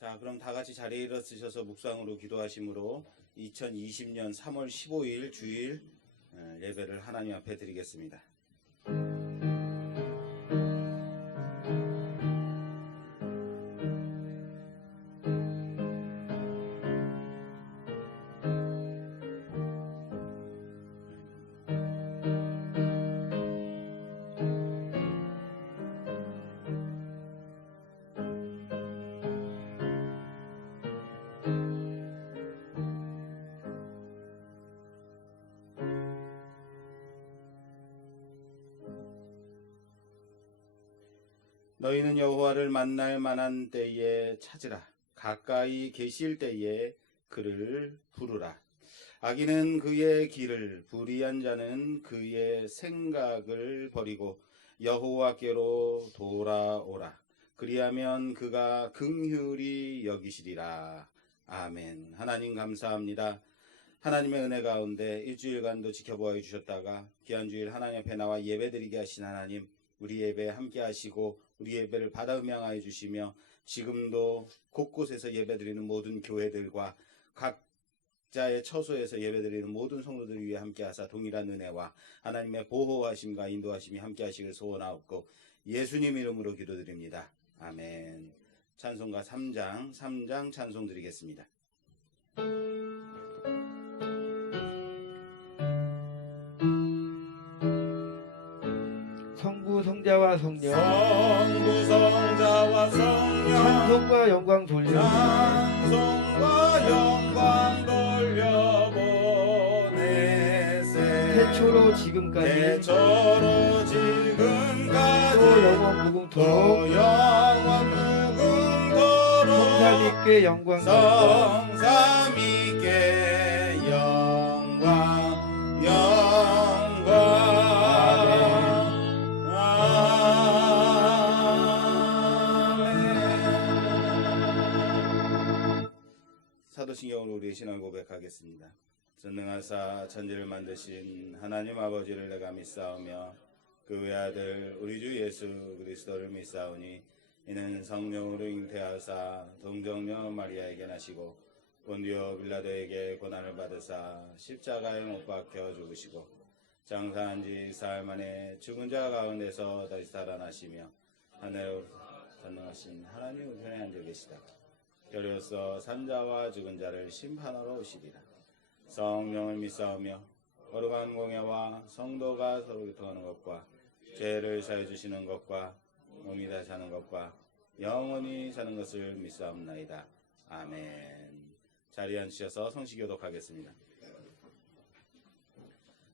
자, 그럼 다 같이 자리에 일어서셔서 묵상으로 기도하심으로 2020년 3월 15일 주일 예배를 하나님 앞에 드리겠습니다. 너희는 여호와를 만날 만한 때에 찾으라. 가까이 계실 때에 그를 부르라. 악인은 그의 길을, 불의한 자는 그의 생각을 버리고 여호와께로 돌아오라. 그리하면 그가 긍휼히 여기시리라. 아멘. 하나님 감사합니다. 하나님의 은혜 가운데 일주일간도 지켜보아 주셨다가 귀한 주일 하나님 앞에 나와 예배드리게 하신 하나님, 우리 예배에 함께 하시고 우리 예배를 받아 음양하여 주시며 지금도 곳곳에서 예배드리는 모든 교회들과 각자의 처소에서 예배드리는 모든 성도들 위해 함께 하사 동일한 은혜와 하나님의 보호하심과 인도하심이 함께 하시길 소원하옵고 예수님 이름으로 기도드립니다. 아멘. 찬송가 3장 찬송 드리겠습니다. 성부 성자와 성령 찬송과 영광 돌려보내세 태초로 지금까지 또 영원 무궁토록 성삼위께 영광 사도신경으로 우리의 신앙 고백하겠습니다. 전능하사 천지를 만드신 하나님 아버지를 내가 믿사오며 그 외아들 우리 주 예수 그리스도를 믿사오니 이는 성령으로 잉태하사 동정녀 마리아에게 나시고 본디오 빌라도에게 고난을 받으사 십자가에 못 박혀 죽으시고 장사한 지 사흘 만에 죽은 자 가운데서 다시 살아나시며 하늘로 전능하신 하나님 우편에 앉아 계시다. 별로서 산자와 죽은 자를 심판하러 오시리라. 성령을 믿사오며 거룩한 공예와 성도가 서로 교통하는 것과 죄를 사해 주시는 것과 몸이 다시 사는 것과 영원히 사는 것을 믿사옵나이다. 아멘. 자리에 앉으셔서 성시교독하겠습니다.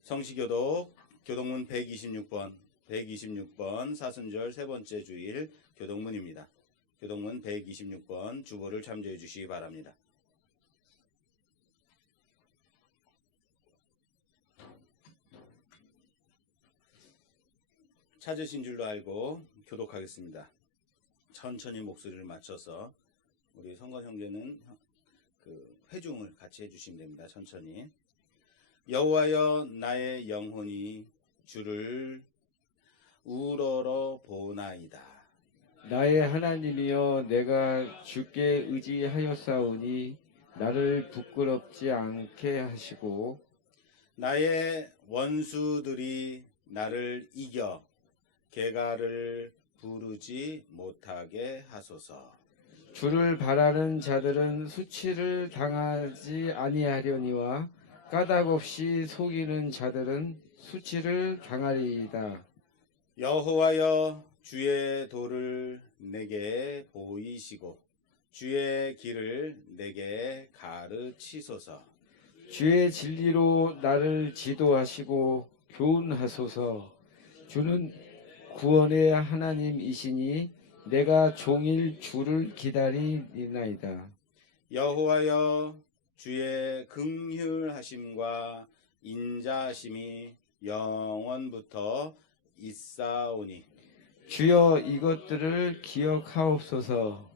성시교독 교독문 126번 사순절 세 번째 주일 교독문입니다. 교독문 126번 주보를 참조해 주시기 바랍니다. 찾으신 줄로 알고 교독하겠습니다. 천천히 목소리를 맞춰서 우리 성건 형제는 그 회중을 같이 해주시면 됩니다. 천천히. 여호와여 나의 영혼이 주를 우러러 보나이다. 나의 하나님이여 내가 주께 의지하였사오니 나를 부끄럽지 않게 하시고 나의 원수들이 나를 이겨 개가를 부르지 못하게 하소서. 주를 바라는 자들은 수치를 당하지 아니하려니와 까닭없이 속이는 자들은 수치를 당하리이다. 여호와여 주의 도를 내게 보이시고 주의 길을 내게 가르치소서. 주의 진리로 나를 지도하시고 교훈하소서. 주는 구원의 하나님이시니 내가 종일 주를 기다리나이다. 여호와여 주의 긍휼하심과 인자하심이 영원부터 있사오니 주여 이것들을 기억하옵소서.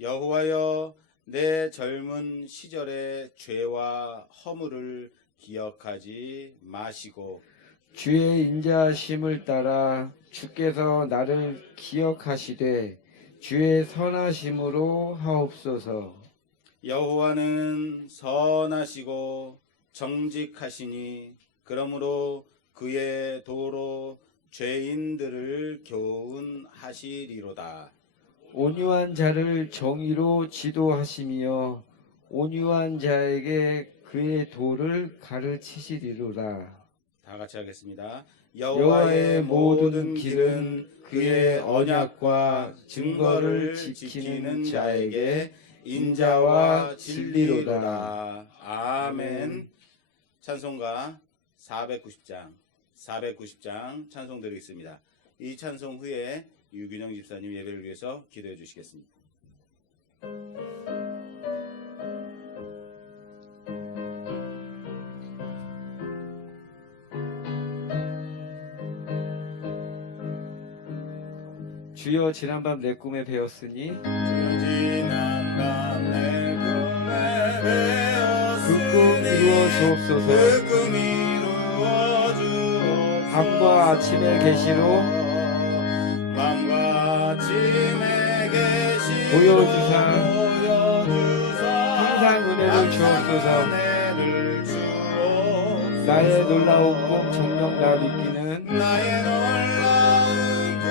여호와여 내 젊은 시절의 죄와 허물을 기억하지 마시고 주의 인자하심을 따라 주께서 나를 기억하시되 주의 선하심으로 하옵소서. 여호와는 선하시고 정직하시니 그러므로 그의 도로 죄인들을 교훈하시리로다. 온유한 자를 정의로 지도하시며 온유한 자에게 그의 도를 가르치시리로다. 다 같이 하겠습니다. 여호와의 모든 길은 그의 언약과 증거를 지키는 자에게 인자와 진리로다. 아멘. 찬송가 490장 찬송 드리겠습니다. 이 찬송 후에 유균영 집사님 예배를 위해서 기도해 주시겠습니다. 주여 지난밤 내 꿈에 배웠으니 지난밤 내 꿈에 그 꿈 이루어 주옵소서. 꿈 이루어 주옵소서. 밤과 아침의 계시로 밤과 아침의 계시로 보여주사 항상 은혜를 주옵소서. 나의 놀라운 꿈 정녕 나 믿기는 나의 놀라운 꿈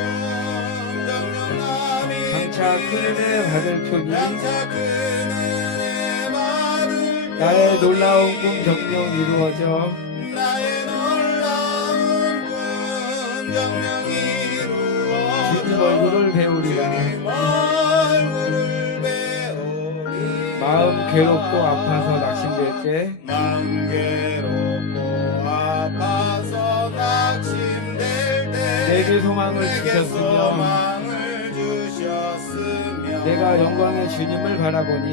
정녕 나 믿기는 장차 큰 은혜 받을 표니 장차 큰 은혜 받을 나의 놀라운 꿈 정녕 이루어져 나의 놀라운 꿈 정녕 이루어 주님 얼굴을 배우리라. 얼굴을 배우리라. 마음 괴롭고 아파서 낙심될 때 마음 괴롭고 아파서 낙심될 때 내게 소망을 내게 주셨으며 소망을 주셨으며 내가 영광의 주님을 바라보니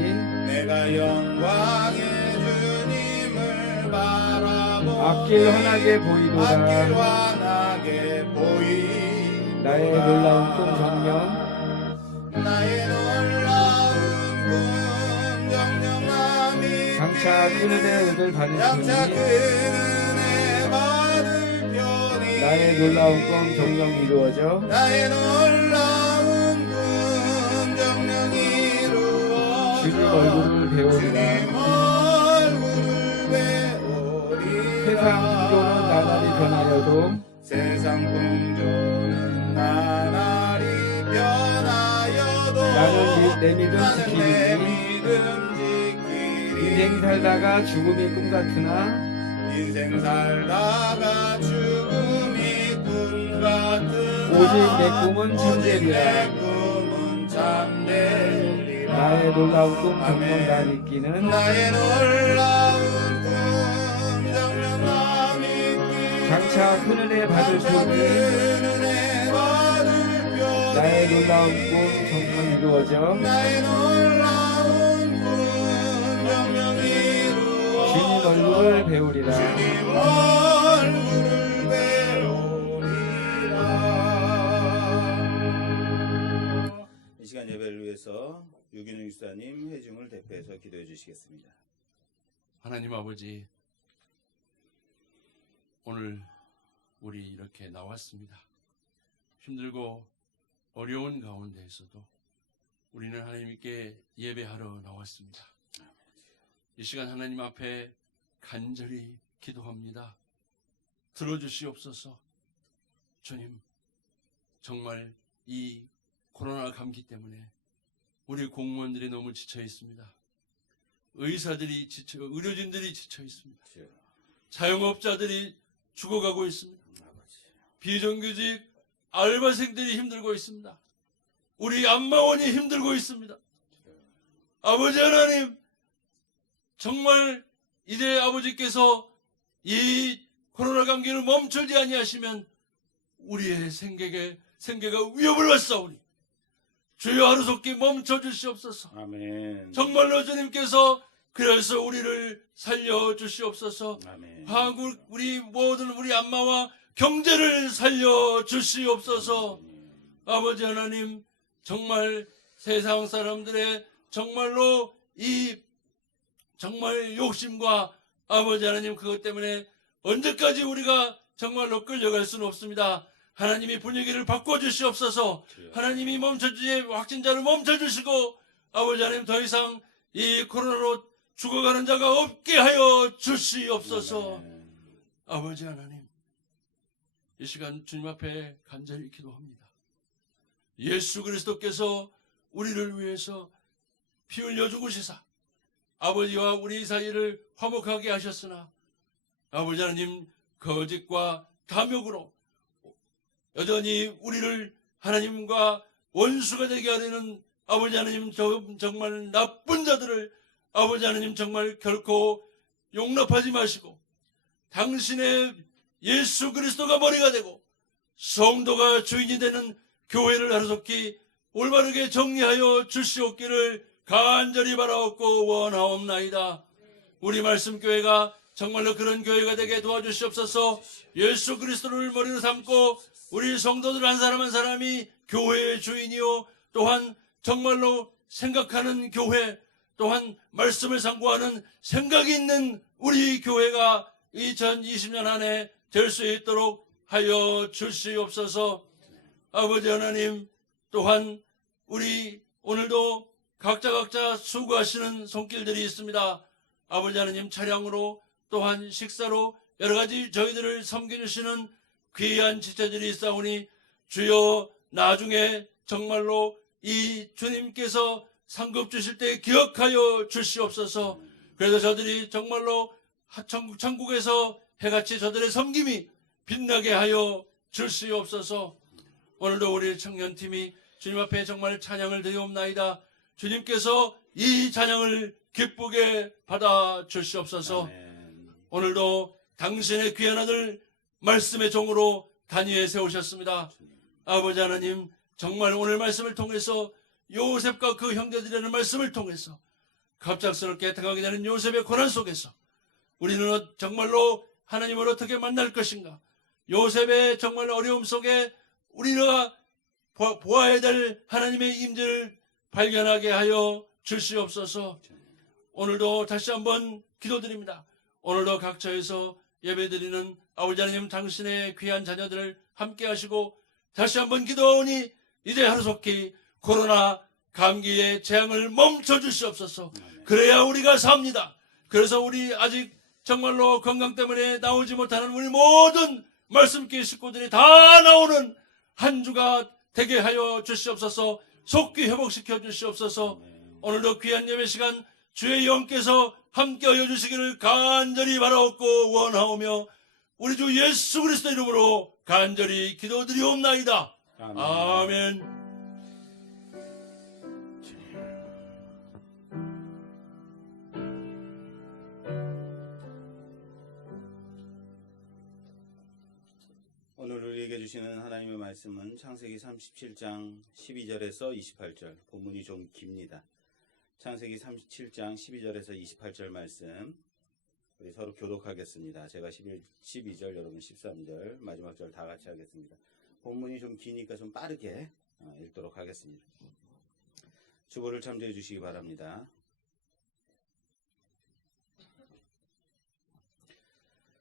내가 영광의 주님을 바라보니 앞길 환하게 앞길 보이도다. 환하게 보이도다. 나의 놀라운 꿈 정녕 나의 놀라운 꿈 정녕 남이 장차 큰 은혜를 받을 장차 큰 표니 은혜 받을 편이 나의 놀라운 꿈 정녕 이루어져 나의 놀라운 꿈 정녕 이루어 주님 얼굴을 배우리라. 세상 풍조는 나날이 변하여도 세상 풍조는 나날이 변하여도 나는 내 믿음 나는 내 지키리니 믿음 지키리 인생 살다가 죽음이 꿈 같으나 인생 살다가 죽음이 꿈 같으나 오직 내 꿈은 오직 참되리라. 내 꿈은 참되리라. 나의 놀라운 꿈 정녕 나 믿기는 나의 놀라운 꿈 정녕 나 믿기는 장차 큰 은혜 받을 장차 큰 표니 은혜 받을 편이 나의 놀라운 꿈 정녕 이루어져 나의 놀라운 꿈 정녕 이루어 주님 얼굴을 배우리라. 주님 얼굴을 배우리라. 이 시간 예배를 위해서 유균영 집사님 회중을 대표해서 기도해 주시겠습니다. 하나님 아버지, 오늘 우리 이렇게 나왔습니다. 힘들고 어려운 가운데에서도 우리는 하나님께 예배하러 나왔습니다. 이 시간 하나님 앞에 간절히 기도합니다. 들어주시옵소서. 주님, 정말 이 코로나 감기 때문에 우리 공무원들이 너무 지쳐 있습니다. 의사들이 의료진들이 지쳐 있습니다. 자영업자들이 죽어가고 있습니다. 비정규직 알바생들이 힘들고 있습니다. 우리 안마원이 힘들고 있습니다. 아버지 하나님, 정말 이제 아버지께서 이 코로나 감기를 멈추지 아니하시면 우리의 생계가 위협을 받사오니 주여 하루속히 멈춰주시옵소서. 아멘. 정말로 주님께서 그래서 우리를 살려주시옵소서. 아멘. 한국 우리 모든 우리 안마와 경제를 살려주시옵소서. 아버지 하나님, 정말 세상 사람들의 정말로 이 정말 욕심과 아버지 하나님 그것 때문에 언제까지 우리가 정말로 끌려갈 수는 없습니다. 하나님이 분위기를 바꿔주시옵소서. 하나님이 확진자를 멈춰주시고 아버지 하나님 더 이상 이 코로나로 죽어가는 자가 없게 하여 주시옵소서. 아버지 하나님, 이 시간 주님 앞에 간절히 기도합니다. 예수 그리스도께서 우리를 위해서 피 흘려 죽으시사 아버지와 우리 사이를 화목하게 하셨으나 아버지 하나님 거짓과 탐욕으로 여전히 우리를 하나님과 원수가 되게 하려는 아버지 하나님 정말 나쁜 자들을 아버지 하나님 정말 결코 용납하지 마시고 당신의 예수 그리스도가 머리가 되고 성도가 주인이 되는 교회를 하루속히 올바르게 정리하여 주시옵기를 간절히 바라옵고 원하옵나이다. 우리 말씀교회가 정말로 그런 교회가 되게 도와주시옵소서. 예수 그리스도를 머리로 삼고 우리 성도들 한 사람 한 사람이 교회의 주인이요 또한 정말로 생각하는 교회, 또한 말씀을 상고하는 생각이 있는 우리 교회가 2020년 안에 될 수 있도록 하여 주시옵소서. 아버지 하나님, 또한 우리 오늘도 각자 수고하시는 손길들이 있습니다. 아버지 하나님, 차량으로 또한 식사로 여러 가지 저희들을 섬겨주시는 귀한 지체들이 있사오니 주여 나중에 정말로 이 주님께서 상급 주실 때 기억하여 주시옵소서. 그래서 저들이 정말로 천국에서 해같이 저들의 섬김이 빛나게 하여 주시옵소서. 오늘도 우리 청년팀이 주님 앞에 정말 찬양을 드리옵나이다. 주님께서 이 찬양을 기쁘게 받아 주시옵소서. 아멘. 오늘도 당신의 귀한 아들 말씀의 종으로 단위에 세우셨습니다. 아버지 하나님, 정말 오늘 말씀을 통해서 요셉과 그 형제들이라는 말씀을 통해서 갑작스럽게 당하게 되는 요셉의 고난 속에서 우리는 정말로 하나님을 어떻게 만날 것인가, 요셉의 정말 어려움 속에 우리가 보아야 될 하나님의 임재를 발견하게 하여 주시옵소서. 오늘도 다시 한번 기도드립니다. 오늘도 각처에서 예배드리는 아버지 하나님, 당신의 귀한 자녀들을 함께 하시고 다시 한번 기도하오니 이제 하루속히 코로나 감기의 재앙을 멈춰 주시옵소서. 그래야 우리가 삽니다. 그래서 우리 아직 정말로 건강 때문에 나오지 못하는 우리 모든 말씀기 식구들이 다 나오는 한 주가 되게 하여 주시옵소서. 속기 회복시켜 주시옵소서. 오늘도 귀한 예배 시간 주의 영께서 함께 하여 주시기를 간절히 바라옵고 원하오며 우리 주 예수 그리스도 이름으로 간절히 기도드리옵나이다. 아멘. 오늘 우리에게 주시는 하나님의 말씀은 창세기 37장 12절에서 28절, 본문이 좀 깁니다. 창세기 37장 12절에서 28절 말씀 우리 서로 교독하겠습니다. 제가 12절, 여러분 13절, 마지막 절 다 같이 하겠습니다. 본문이 좀 기니까 좀 빠르게 읽도록 하겠습니다. 주보를 참조해 주시기 바랍니다.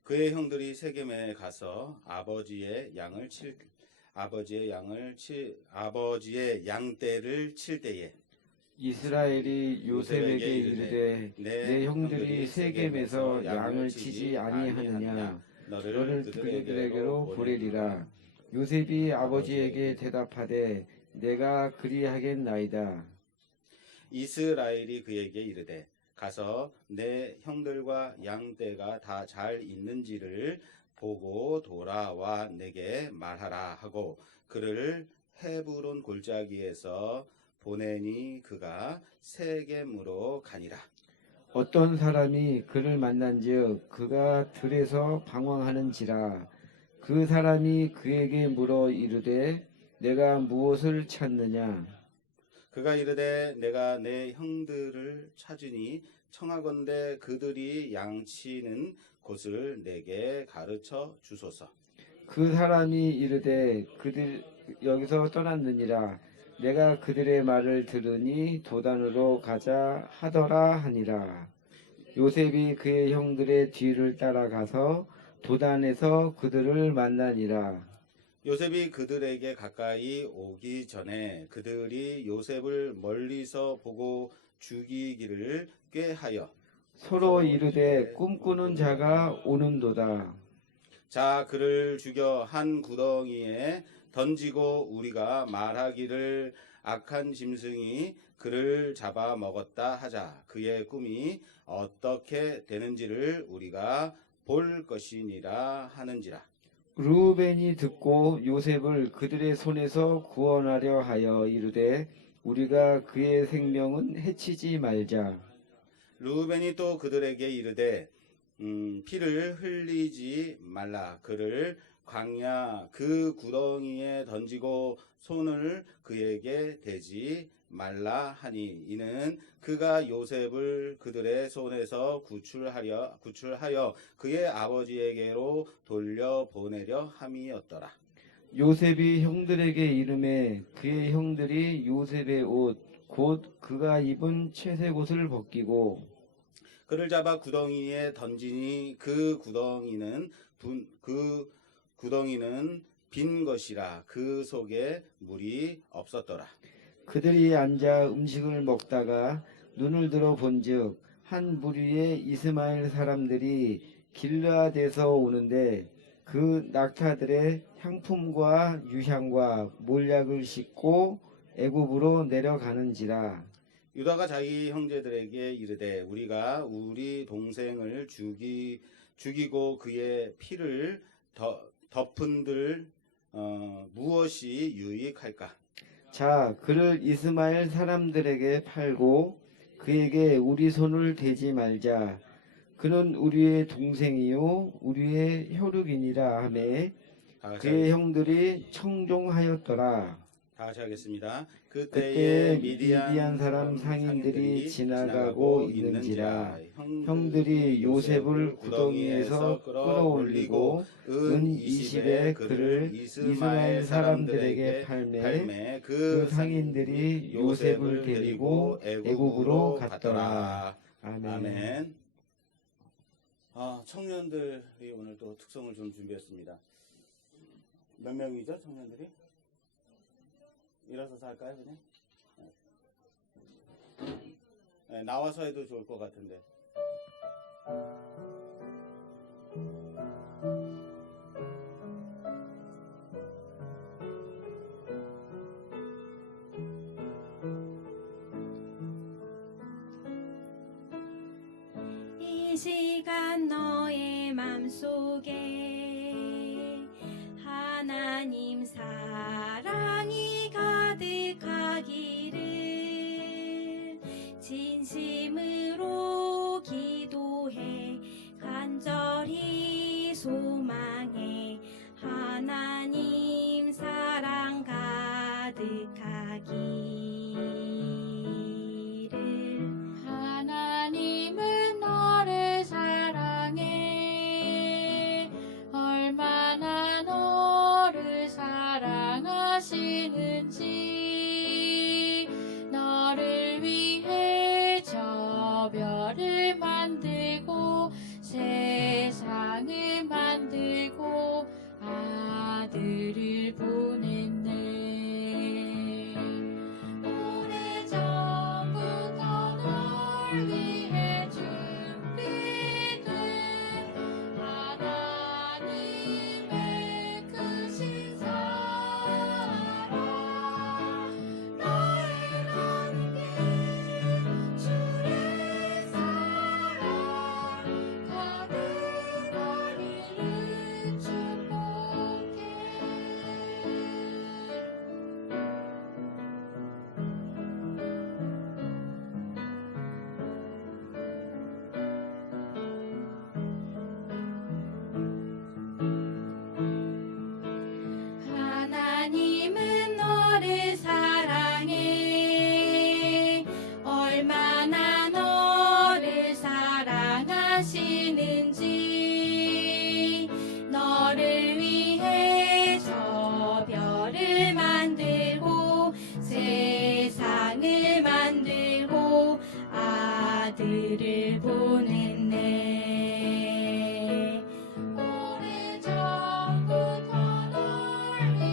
그의 형들이 세겜에 가서 아버지의 양떼를 칠 때에 이스라엘이 요셉에게 이르되 내 형들이 세겜에서 양을 치지 아니하느냐 너를 그들에게로 보내리라. 요셉이 아버지에게 대답하되 내가 그리하겠나이다. 이스라엘이 그에게 이르되 가서 내 형들과 양떼가 다 잘 있는지를 보고 돌아와 내게 말하라 하고 그를 헤브론 골짜기에서 보내니 그가 세겜으로 가니라. 어떤 사람이 그를 만난즉 그가 들에서 방황하는지라. 그 사람이 그에게 물어 이르되 내가 무엇을 찾느냐. 그가 이르되 내가 내 형들을 찾으니 청하건대 그들이 양치는 곳을 내게 가르쳐 주소서. 그 사람이 이르되 그들 여기서 떠났느니라. 내가 그들의 말을 들으니 도단으로 가자 하더라 하니라. 요셉이 그의 형들의 뒤를 따라가서 도단에서 그들을 만나니라. 요셉이 그들에게 가까이 오기 전에 그들이 요셉을 멀리서 보고 죽이기를 꾀하여 서로 이르되 꿈꾸는 자가 오는도다. 자 그를 죽여 한 구덩이에 던지고 우리가 말하기를 악한 짐승이 그를 잡아 먹었다 하자. 그의 꿈이 어떻게 되는지를 우리가 볼 것이니라 하는지라. 르우벤이 듣고 요셉을 그들의 손에서 구원하려 하여 이르되 우리가 그의 생명은 해치지 말자. 르우벤이 또 그들에게 이르되 피를 흘리지 말라. 그를 광야 그 구덩이에 던지고 손을 그에게 대지 말라 하니 이는 그가 요셉을 그들의 손에서 구출하여 그의 아버지에게로 돌려보내려 함이었더라. 요셉이 형들에게 이르매 그의 형들이 요셉의 옷 곧 그가 입은 채색 옷을 벗기고 그를 잡아 구덩이에 던지니 그 구덩이는 빈 것이라 그 속에 물이 없었더라. 그들이 앉아 음식을 먹다가 눈을 들어 본즉 한 무리의 이스마엘 사람들이 길르앗에서 오는데 그 낙타들의 향품과 유향과 몰약을 싣고 애굽으로 내려가는지라. 유다가 자기 형제들에게 이르되 우리가 우리 동생을 죽이고 그의 피를 덮은들 무엇이 유익할까? 자, 그를 이스마엘 사람들에게 팔고 그에게 우리 손을 대지 말자. 그는 우리의 동생이요 우리의 혈육이니라 하매 그의 형들이 청종하였더라. 다 같이 하겠습니다. 그때 그때에 미디안 사람 상인들이 지나가고 있는지라 형들이 요셉을 구덩이에서 끌어올리고 은 20에 그를 이스마엘 사람들에게 팔매 그 상인들이 요셉을 데리고 애굽으로 갔더라. 아멘. 아멘. 청년들이 오늘 또 특성을 좀 준비했습니다. 몇 명이죠, 청년들이? 일어서서 할까요, 그냥? 네, 나와서 해도 좋을 것 같은데. 이 시간 너의 맘속에 하나님 사랑이 가득하기를 진심으로 기도해 간절히 소망해 하나님 사랑 가득하기를. 하나님은 너를 사랑해 얼마나 너를 사랑하시는지 너를 위해 저 별을 만들고 세상을 만들고 아들을 보냈네. 오래전부터 널 위해 준비된 하나님의 크신 사랑 너를 아는 게 주의 사랑 가득하기를 축복해. 하나님은 너를 사랑해 얼마나 너를 사랑하시는지 너를 위해 저 별을 만들고 세상을 만들고 아들을 보냈네. 오래전부터 널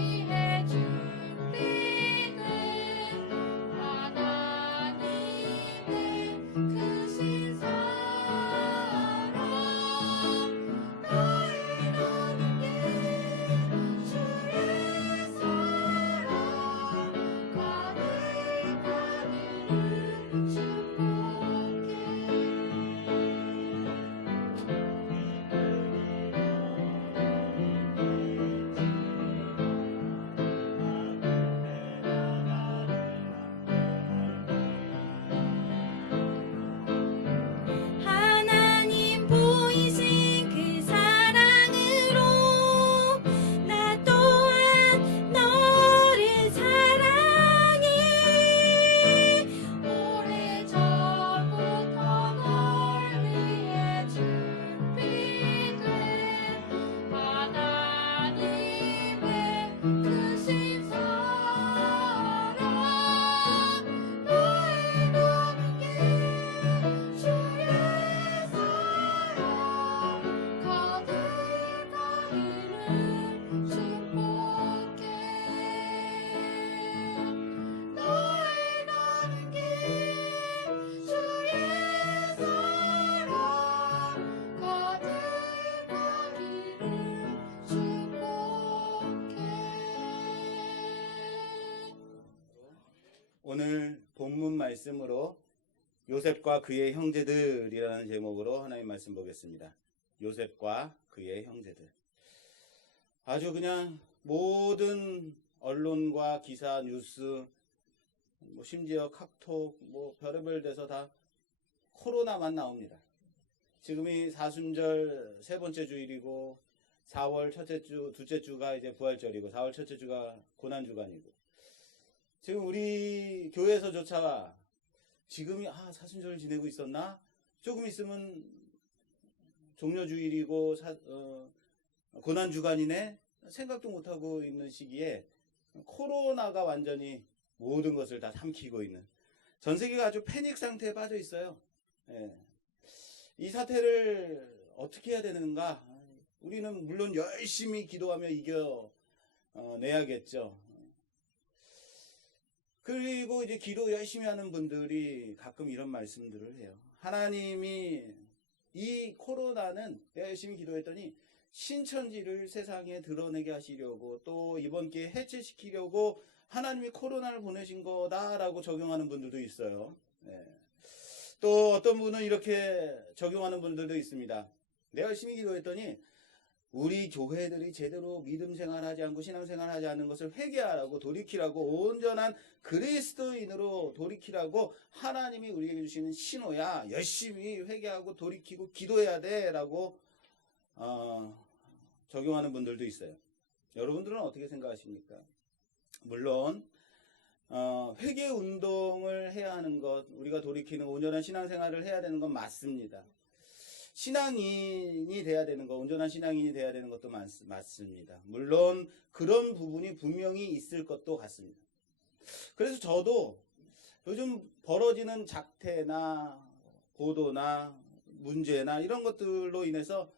말씀으로 요셉과 그의 형제들이라는 제목으로 하나님 말씀 보겠습니다. 요셉과 그의 형제들. 아주 그냥 모든 언론과 기사, 뉴스, 뭐 심지어 카톡, 뭐 별의별 데서 다 코로나만 나옵니다. 지금이 사순절 세 번째 주일이고 4월 첫째 주, 둘째 주가 이제 부활절이고 4월 첫째 주가 고난주간이고 지금 우리 교회에서조차 지금이 사순절을 지내고 있었나? 조금 있으면 종려주일이고 고난주간이네? 생각도 못하고 있는 시기에 코로나가 완전히 모든 것을 다 삼키고 있는 전 세계가 아주 패닉 상태에 빠져 있어요. 예. 이 사태를 어떻게 해야 되는가? 우리는 물론 열심히 기도하며 이겨내야겠죠. 그리고 이제 기도 열심히 하는 분들이 가끔 이런 말씀들을 해요. 하나님이 이 코로나는 내가 열심히 기도했더니 신천지를 세상에 드러내게 하시려고 또 이번 기회에 해체시키려고 하나님이 코로나를 보내신 거다라고 적용하는 분들도 있어요. 네. 또 어떤 분은 이렇게 적용하는 분들도 있습니다. 내가 열심히 기도했더니 우리 교회들이 제대로 믿음 생활하지 않고 신앙 생활하지 않는 것을 회개하라고 돌이키라고 온전한 그리스도인으로 돌이키라고 하나님이 우리에게 주시는 신호야. 열심히 회개하고 돌이키고 기도해야 돼 라고 적용하는 분들도 있어요. 여러분들은 어떻게 생각하십니까? 물론 회개 운동을 해야 하는 것, 우리가 돌이키는 온전한 신앙생활을 해야 되는 건 맞습니다. 신앙인이 돼야 되는 것, 온전한 신앙인이 돼야 되는 것도 맞습니다. 물론 그런 부분이 분명히 있을 것도 같습니다. 그래서 저도 요즘 벌어지는 작태나 보도나 문제나 이런 것들로 인해서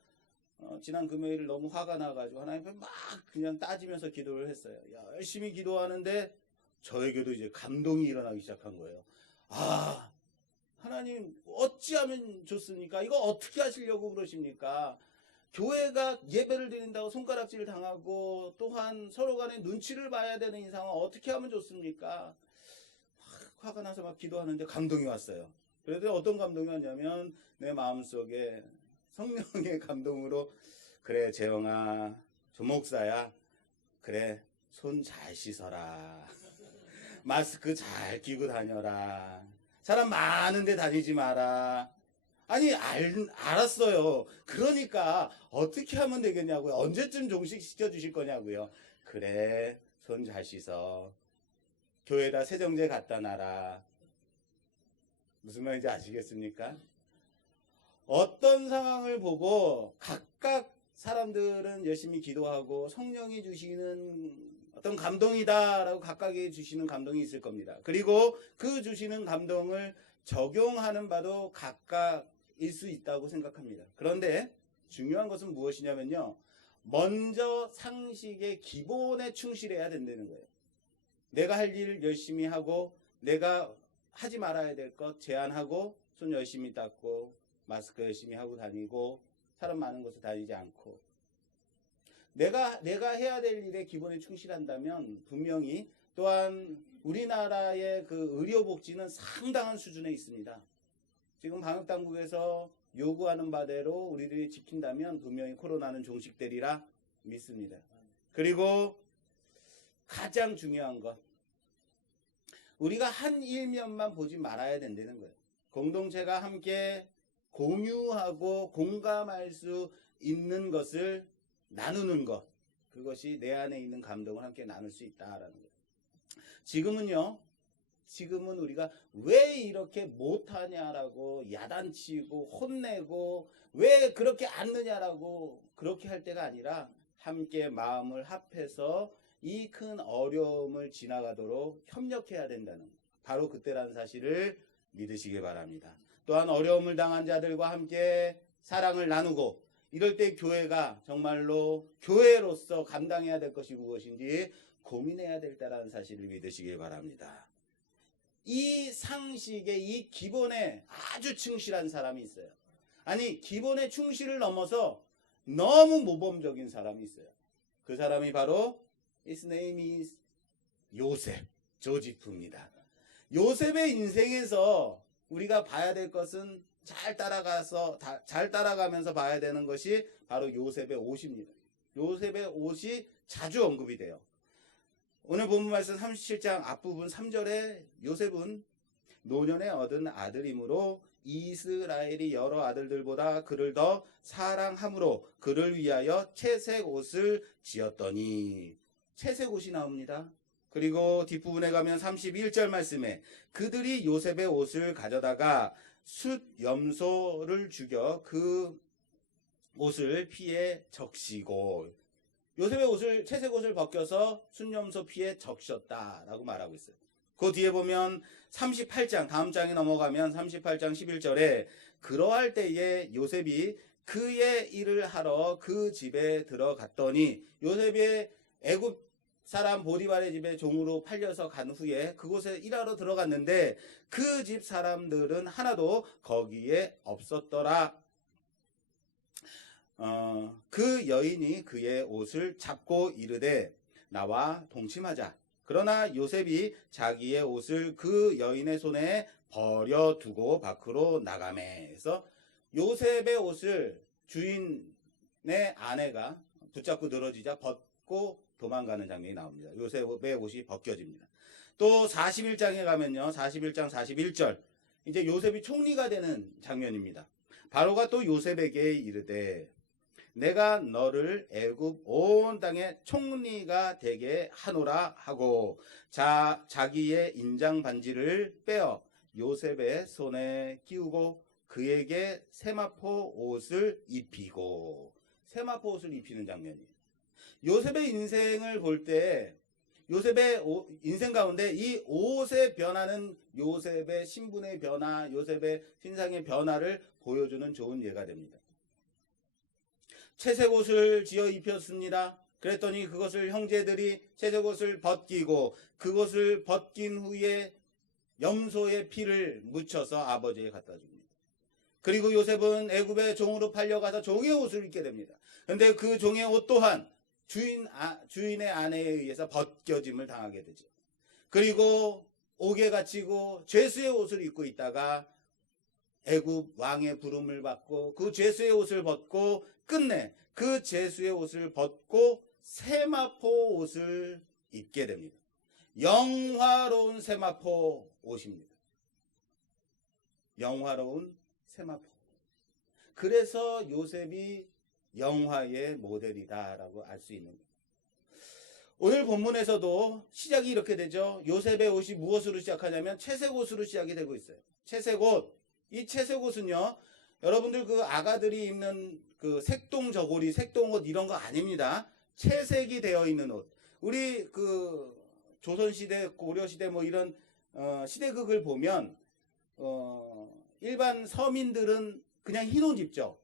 지난 금요일 너무 화가 나가지고 하나님 앞에 막 그냥 따지면서 기도를 했어요. 열심히 기도하는데 저에게도 이제 감동이 일어나기 시작한 거예요. 하나님 어찌하면 좋습니까? 이거 어떻게 하시려고 그러십니까? 교회가 예배를 드린다고 손가락질 당하고 또한 서로 간에 눈치를 봐야 되는 이 상황 어떻게 하면 좋습니까? 화가 나서 막 기도하는데 감동이 왔어요. 그래도 어떤 감동이 왔냐면 내 마음속에 성령의 감동으로 그래 재영아 조목사야 그래 손 잘 씻어라 마스크 잘 끼고 다녀라 사람 많은데 다니지 마라. 아니 알았어요. 그러니까 어떻게 하면 되겠냐고요. 언제쯤 종식시켜 주실 거냐고요. 그래 손 잘 씻어 교회에다 세정제 갖다 놔라. 무슨 말인지 아시겠습니까? 어떤 상황을 보고 각각 사람들은 열심히 기도하고 성령이 주시는 어떤 감동이다라고 각각이 주시는 감동이 있을 겁니다. 그리고 그 주시는 감동을 적용하는 바도 각각일 수 있다고 생각합니다. 그런데 중요한 것은 무엇이냐면요. 먼저 상식의 기본에 충실해야 된다는 거예요. 내가 할 일 열심히 하고 내가 하지 말아야 될 것 제한하고 손 열심히 닦고 마스크 열심히 하고 다니고 사람 많은 곳에 다니지 않고 내가 해야 될 일에 기본에 충실한다면 분명히 또한 우리나라의 그 의료복지는 상당한 수준에 있습니다. 지금 방역당국에서 요구하는 바대로 우리들이 지킨다면 분명히 코로나는 종식되리라 믿습니다. 그리고 가장 중요한 것 우리가 한 일면만 보지 말아야 된다는 거예요. 공동체가 함께 공유하고 공감할 수 있는 것을 나누는 것 그것이 내 안에 있는 감동을 함께 나눌 수 있다라는 거예요. 지금은 우리가 왜 이렇게 못하냐라고 야단치고 혼내고 왜 그렇게 않느냐라고 그렇게 할 때가 아니라 함께 마음을 합해서 이 큰 어려움을 지나가도록 협력해야 된다는 거예요. 바로 그때라는 사실을 믿으시기 바랍니다. 또한 어려움을 당한 자들과 함께 사랑을 나누고 이럴 때 교회가 정말로 교회로서 감당해야 될 것이 무엇인지 고민해야 될 때라는 사실을 믿으시기 바랍니다. 이 상식에 이 기본에 아주 충실한 사람이 있어요. 아니 기본의 충실을 넘어서 너무 모범적인 사람이 있어요. 그 사람이 바로 His name is 요셉, 조지프입니다. 요셉의 인생에서 우리가 봐야 될 것은 잘 따라가면서 봐야 되는 것이 바로 요셉의 옷입니다. 요셉의 옷이 자주 언급이 돼요. 오늘 본문 말씀 37장 앞부분 3절에 요셉은 노년에 얻은 아들이므로 이스라엘이 여러 아들들보다 그를 더 사랑함으로 그를 위하여 채색 옷을 지었더니, 채색 옷이 나옵니다. 그리고 뒷부분에 가면 31절 말씀에 그들이 요셉의 옷을 가져다가 숫 염소를 죽여 그 옷을 피에 적시고, 요셉의 옷을, 채색 옷을 벗겨서 숫염소 피에 적셨다라고 말하고 있어요. 그 뒤에 보면 38장, 다음 장에 넘어가면 38장 11절에 그러할 때에 요셉이 그의 일을 하러 그 집에 들어갔더니, 요셉이 애굽 사람 보디발의 집에 종으로 팔려서 간 후에 그곳에 일하러 들어갔는데 그 집 사람들은 하나도 거기에 없었더라. 그 여인이 그의 옷을 잡고 이르되 나와 동침하자. 그러나 요셉이 자기의 옷을 그 여인의 손에 버려두고 밖으로 나가매. 그래서 요셉의 옷을 주인의 아내가 붙잡고 늘어지자 벗고 도망가는 장면이 나옵니다. 요셉의 옷이 벗겨집니다. 또 41장에 가면요, 41장 41절, 이제 요셉이 총리가 되는 장면입니다. 바로가 또 요셉에게 이르되 내가 너를 애굽 온 땅의 총리가 되게 하노라 하고 자기의 인장 반지를 빼어 요셉의 손에 끼우고 그에게 세마포 옷을 입히고, 세마포 옷을 입히는 장면이에요. 요셉의 인생을 볼 때 요셉의 인생 가운데 이 옷의 변화는 요셉의 신분의 변화, 요셉의 신상의 변화를 보여주는 좋은 예가 됩니다. 채색 옷을 지어 입혔습니다. 그랬더니 그것을 형제들이 채색 옷을 벗기고 그것을 벗긴 후에 염소의 피를 묻혀서 아버지에게 갖다 줍니다. 그리고 요셉은 애굽의 종으로 팔려가서 종의 옷을 입게 됩니다. 그런데 그 종의 옷 또한 주인의 아내에 의해서 벗겨짐을 당하게 되죠. 그리고 옥에 갇히고 죄수의 옷을 입고 있다가 애굽 왕의 부름을 받고 그 죄수의 옷을 벗고 끝내 그 죄수의 옷을 벗고 세마포 옷을 입게 됩니다. 영화로운 세마포 옷입니다. 영화로운 세마포. 그래서 요셉이 영화의 모델이다라고 알 수 있는 거예요. 오늘 본문에서도 시작이 이렇게 되죠. 요셉의 옷이 무엇으로 시작하냐면 채색 옷으로 시작이 되고 있어요. 채색 옷. 이 채색 옷은요, 여러분들 그 아가들이 입는 그 색동 저고리, 색동 옷 이런 거 아닙니다. 채색이 되어 있는 옷. 우리 그 조선시대, 고려시대 뭐 이런 시대극을 보면 일반 서민들은 그냥 흰 옷 입죠.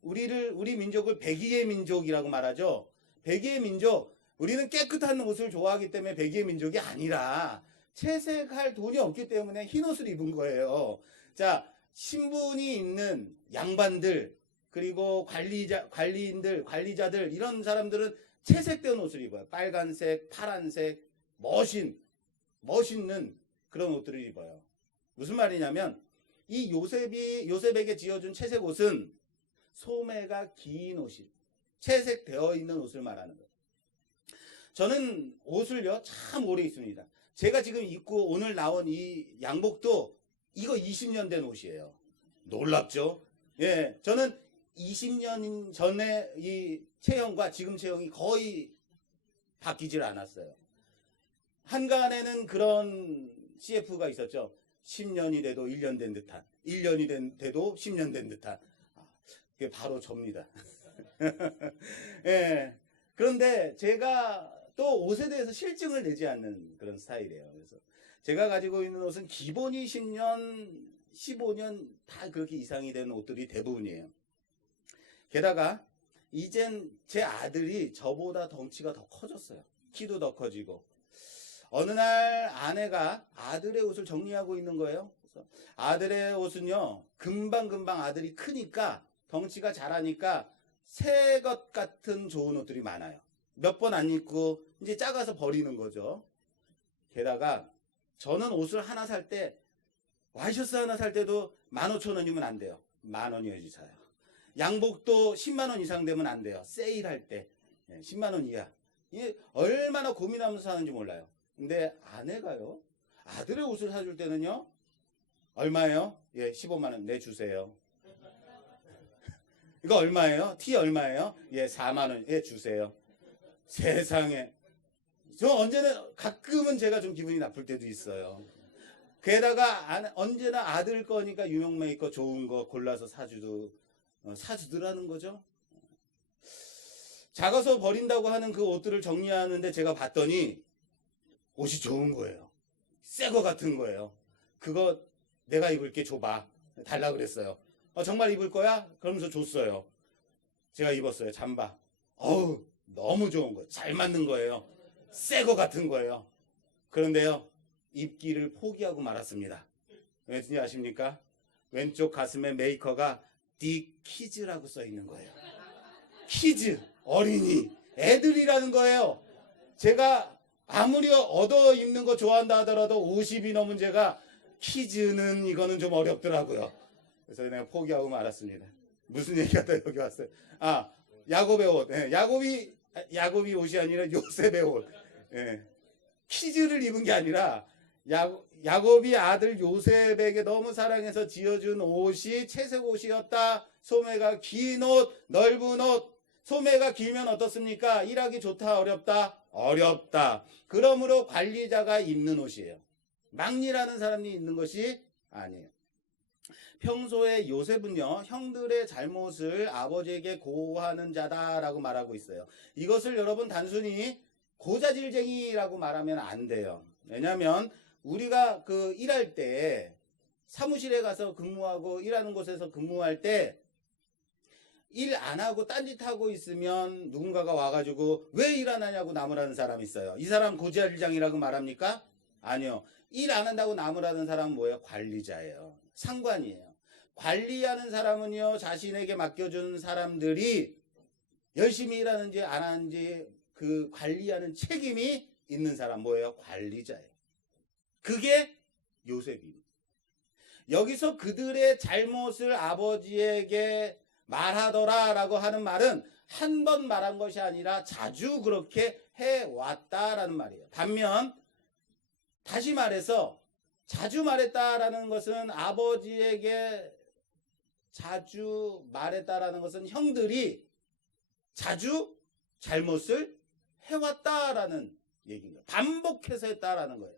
우리 민족을 백의의 민족이라고 말하죠. 백의의 민족, 우리는 깨끗한 옷을 좋아하기 때문에 백의의 민족이 아니라 채색할 돈이 없기 때문에 흰 옷을 입은 거예요. 자, 신분이 있는 양반들, 그리고 관리인들, 관리자들, 이런 사람들은 채색된 옷을 입어요. 빨간색, 파란색, 멋있는 그런 옷들을 입어요. 무슨 말이냐면 이 요셉에게 지어준 채색 옷은 소매가 긴 옷이 채색되어 있는 옷을 말하는 거예요. 저는 옷을요 참 오래 입습니다. 제가 지금 입고 오늘 나온 이 양복도 이거 20년 된 옷이에요. 놀랍죠? 예, 저는 20년 전에 이 체형과 지금 체형이 거의 바뀌질 않았어요. 한간에는 그런 CF가 있었죠. 10년이 돼도 1년 된 듯한, 1년이 돼도 10년 된 듯한. 그게 바로 접니다. 예. 그런데 제가 또 옷에 대해서 실증을 내지 않는 그런 스타일이에요. 그래서 제가 가지고 있는 옷은 기본이 10년, 15년 다 그렇게 이상이 되는 옷들이 대부분이에요. 게다가 이젠 제 아들이 저보다 덩치가 더 커졌어요. 키도 더 커지고. 어느 날 아내가 아들의 옷을 정리하고 있는 거예요. 그래서 아들의 옷은요, 금방 아들이 크니까, 덩치가 자라니까 새 것 같은 좋은 옷들이 많아요. 몇 번 안 입고 이제 작아서 버리는 거죠. 게다가 저는 옷을 하나 살 때, 와이셔츠 하나 살 때도 15,000원이면 안 돼요. 10,000원이어야지 사요. 양복도 10만 원 이상 되면 안 돼요. 세일할 때 10만 원 이하. 이게 얼마나 고민하면서 사는지 몰라요. 근데 아내가요, 아들의 옷을 사줄 때는요, 얼마예요? 예, 15만 원 내주세요. 이거 얼마예요? 티 얼마예요? 예, 4만 원. 예, 주세요. 세상에. 저 언제나, 가끔은 제가 좀 기분이 나쁠 때도 있어요. 게다가 언제나 아들 거니까 유명 메이커 좋은 거 골라서 사주더라는 거죠. 작아서 버린다고 하는 그 옷들을 정리하는데 제가 봤더니 옷이 좋은 거예요. 새 거 같은 거예요. 그거 내가 입을게, 줘봐. 달라 그랬어요. 정말 입을 거야? 그러면서 줬어요. 제가 입었어요. 잠바. 어우, 너무 좋은 거. 잘 맞는 거예요. 새 거 같은 거예요. 그런데요, 입기를 포기하고 말았습니다. 왠지 아십니까? 왼쪽 가슴에 메이커가 디 키즈라고 써 있는 거예요. 키즈, 어린이, 애들이라는 거예요. 제가 아무리 얻어 입는 거 좋아한다 하더라도 50이 넘은 제가 키즈는 이거는 좀 어렵더라고요. 그래서 내가 포기하고 말았습니다. 무슨 얘기하다 여기 왔어요. 야곱의 옷. 야곱이 옷이 아니라 요셉의 옷. 키즈를 입은 게 아니라 야곱이 아들 요셉에게 너무 사랑해서 지어준 옷이 채색 옷이었다. 소매가 긴 옷, 넓은 옷. 소매가 길면 어떻습니까? 일하기 좋다, 어렵다? 어렵다. 그러므로 관리자가 입는 옷이에요. 막일하는 사람이 입는 것이 아니에요. 평소에 요셉은요, 형들의 잘못을 아버지에게 고하는 자다라고 말하고 있어요. 이것을 여러분 단순히 고자질쟁이라고 말하면 안 돼요. 왜냐하면 우리가 일할 때, 사무실에 가서 근무하고 일하는 곳에서 근무할 때 일 안 하고 딴짓하고 있으면 누군가가 와가지고 왜 일 안 하냐고 나무라는 사람이 있어요. 이 사람 고자질쟁이라고 말합니까? 아니요. 일 안 한다고 나무라는 사람은 뭐예요? 관리자예요. 상관이에요. 관리하는 사람은요, 자신에게 맡겨준 사람들이 열심히 일하는지 안 하는지 그 관리하는 책임이 있는 사람, 뭐예요? 관리자예요. 그게 요셉입니다. 여기서 그들의 잘못을 아버지에게 말하더라라고 하는 말은 한 번 말한 것이 아니라 자주 그렇게 해왔다라는 말이에요. 반면 다시 말해서 자주 말했다라는 것은, 아버지에게 자주 말했다라는 것은 형들이 자주 잘못을 해왔다라는 얘기입니다. 반복해서 했다라는 거예요.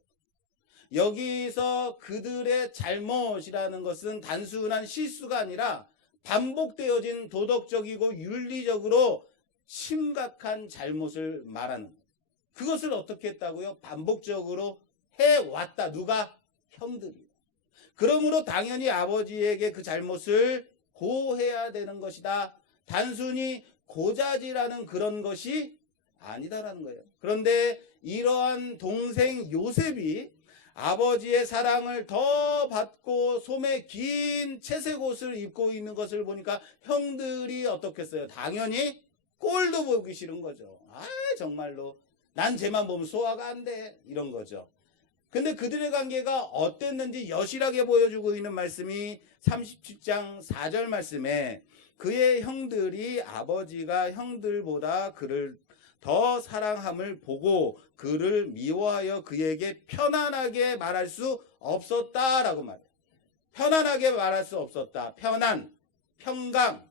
여기서 그들의 잘못이라는 것은 단순한 실수가 아니라 반복되어진 도덕적이고 윤리적으로 심각한 잘못을 말하는 거예요. 그것을 어떻게 했다고요? 반복적으로 해왔다. 누가? 형들이. 그러므로 당연히 아버지에게 그 잘못을 고해야 되는 것이다. 단순히 고자질하는 그런 것이 아니다라는 거예요. 그런데 이러한 동생 요셉이 아버지의 사랑을 더 받고 소매 긴 채색 옷을 입고 있는 것을 보니까 형들이 어떻겠어요? 당연히 꼴도 보기 싫은 거죠. 정말로 난 쟤만 보면 소화가 안 돼, 이런 거죠. 근데 그들의 관계가 어땠는지 여실하게 보여주고 있는 말씀이 37장 4절 말씀에, 그의 형들이 아버지가 형들보다 그를 더 사랑함을 보고 그를 미워하여 그에게 편안하게 말할 수 없었다라고 말해요. 편안하게 말할 수 없었다. 편안, 평강,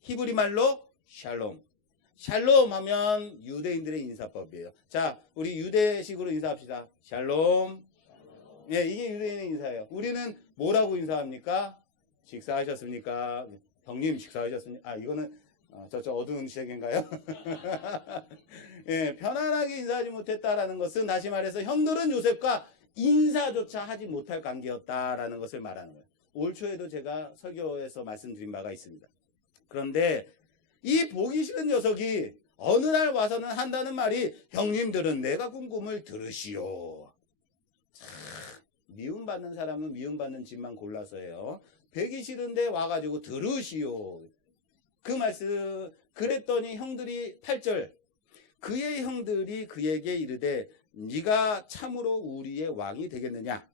히브리 말로 샬롬. 샬롬 하면 유대인들의 인사법이에요. 자, 우리 유대식으로 인사합시다. 샬롬. 예, 이게 유대인의 인사예요. 우리는 뭐라고 인사합니까? 식사하셨습니까? 형님 식사하셨습니까? 이거는 저쪽 어두운 시댁인가요? 예, 편안하게 인사하지 못했다라는 것은, 다시 말해서 형들은 요셉과 인사조차 하지 못할 관계였다라는 것을 말하는 거예요. 올 초에도 제가 설교에서 말씀드린 바가 있습니다. 그런데 이 보기 싫은 녀석이 어느 날 와서는 한다는 말이, 형님들은 내가 꾼 꿈을 들으시오. 참, 미움받는 사람은 미움받는 집만 골라서 해요. 배기 싫은데 와가지고 들으시오. 그 말씀, 그랬더니 형들이 8절, 그의 형들이 그에게 이르되 네가 참으로 우리의 왕이 되겠느냐?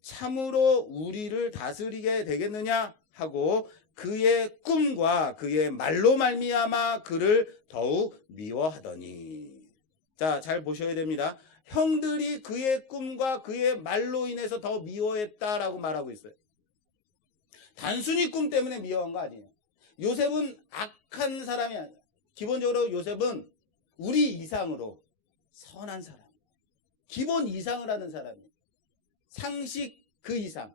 참으로 우리를 다스리게 되겠느냐? 하고 그의 꿈과 그의 말로 말미암아 그를 더욱 미워하더니. 자, 잘 보셔야 됩니다. 형들이 그의 꿈과 그의 말로 인해서 더 미워했다라고 말하고 있어요. 단순히 꿈 때문에 미워한 거 아니에요. 요셉은 악한 사람이 아니에요. 기본적으로 요셉은 우리 이상으로 선한 사람, 기본 이상을 하는 사람이에요. 상식 그 이상,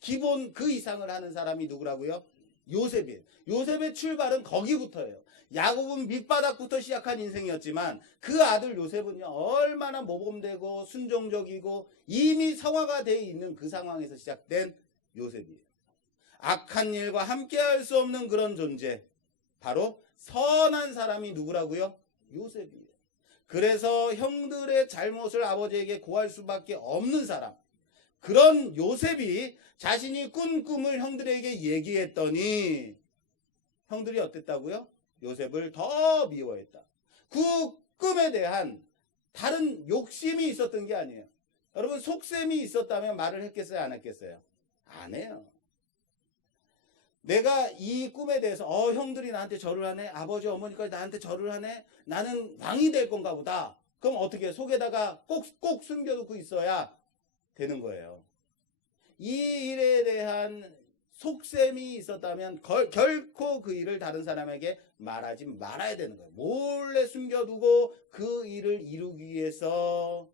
기본 그 이상을 하는 사람이 누구라고요? 요셉이에요. 요셉의 출발은 거기부터예요. 야곱은 밑바닥부터 시작한 인생이었지만 그 아들 요셉은요, 얼마나 모범되고 순종적이고 이미 성화가 되어 있는 그 상황에서 시작된 요셉이에요. 악한 일과 함께할 수 없는 그런 존재, 바로 선한 사람이 누구라고요? 요셉이에요. 그래서 형들의 잘못을 아버지에게 고할 수밖에 없는 사람, 그런 요셉이 자신이 꾼 꿈을 형들에게 얘기했더니 형들이 어땠다고요? 요셉을 더 미워했다. 그 꿈에 대한 다른 욕심이 있었던 게 아니에요. 여러분, 속셈이 있었다면 말을 했겠어요? 안 했겠어요? 안 해요. 내가 이 꿈에 대해서 형들이 나한테 절을 하네, 아버지 어머니까지 나한테 절을 하네, 나는 왕이 될 건가 보다. 그럼 어떻게 속에다가 꼭 숨겨놓고 있어야 되는 거예요. 이 일에 대한 속셈이 있었다면 결코 그 일을 다른 사람에게 말하지 말아야 되는 거예요. 몰래 숨겨두고 그 일을 이루기 위해서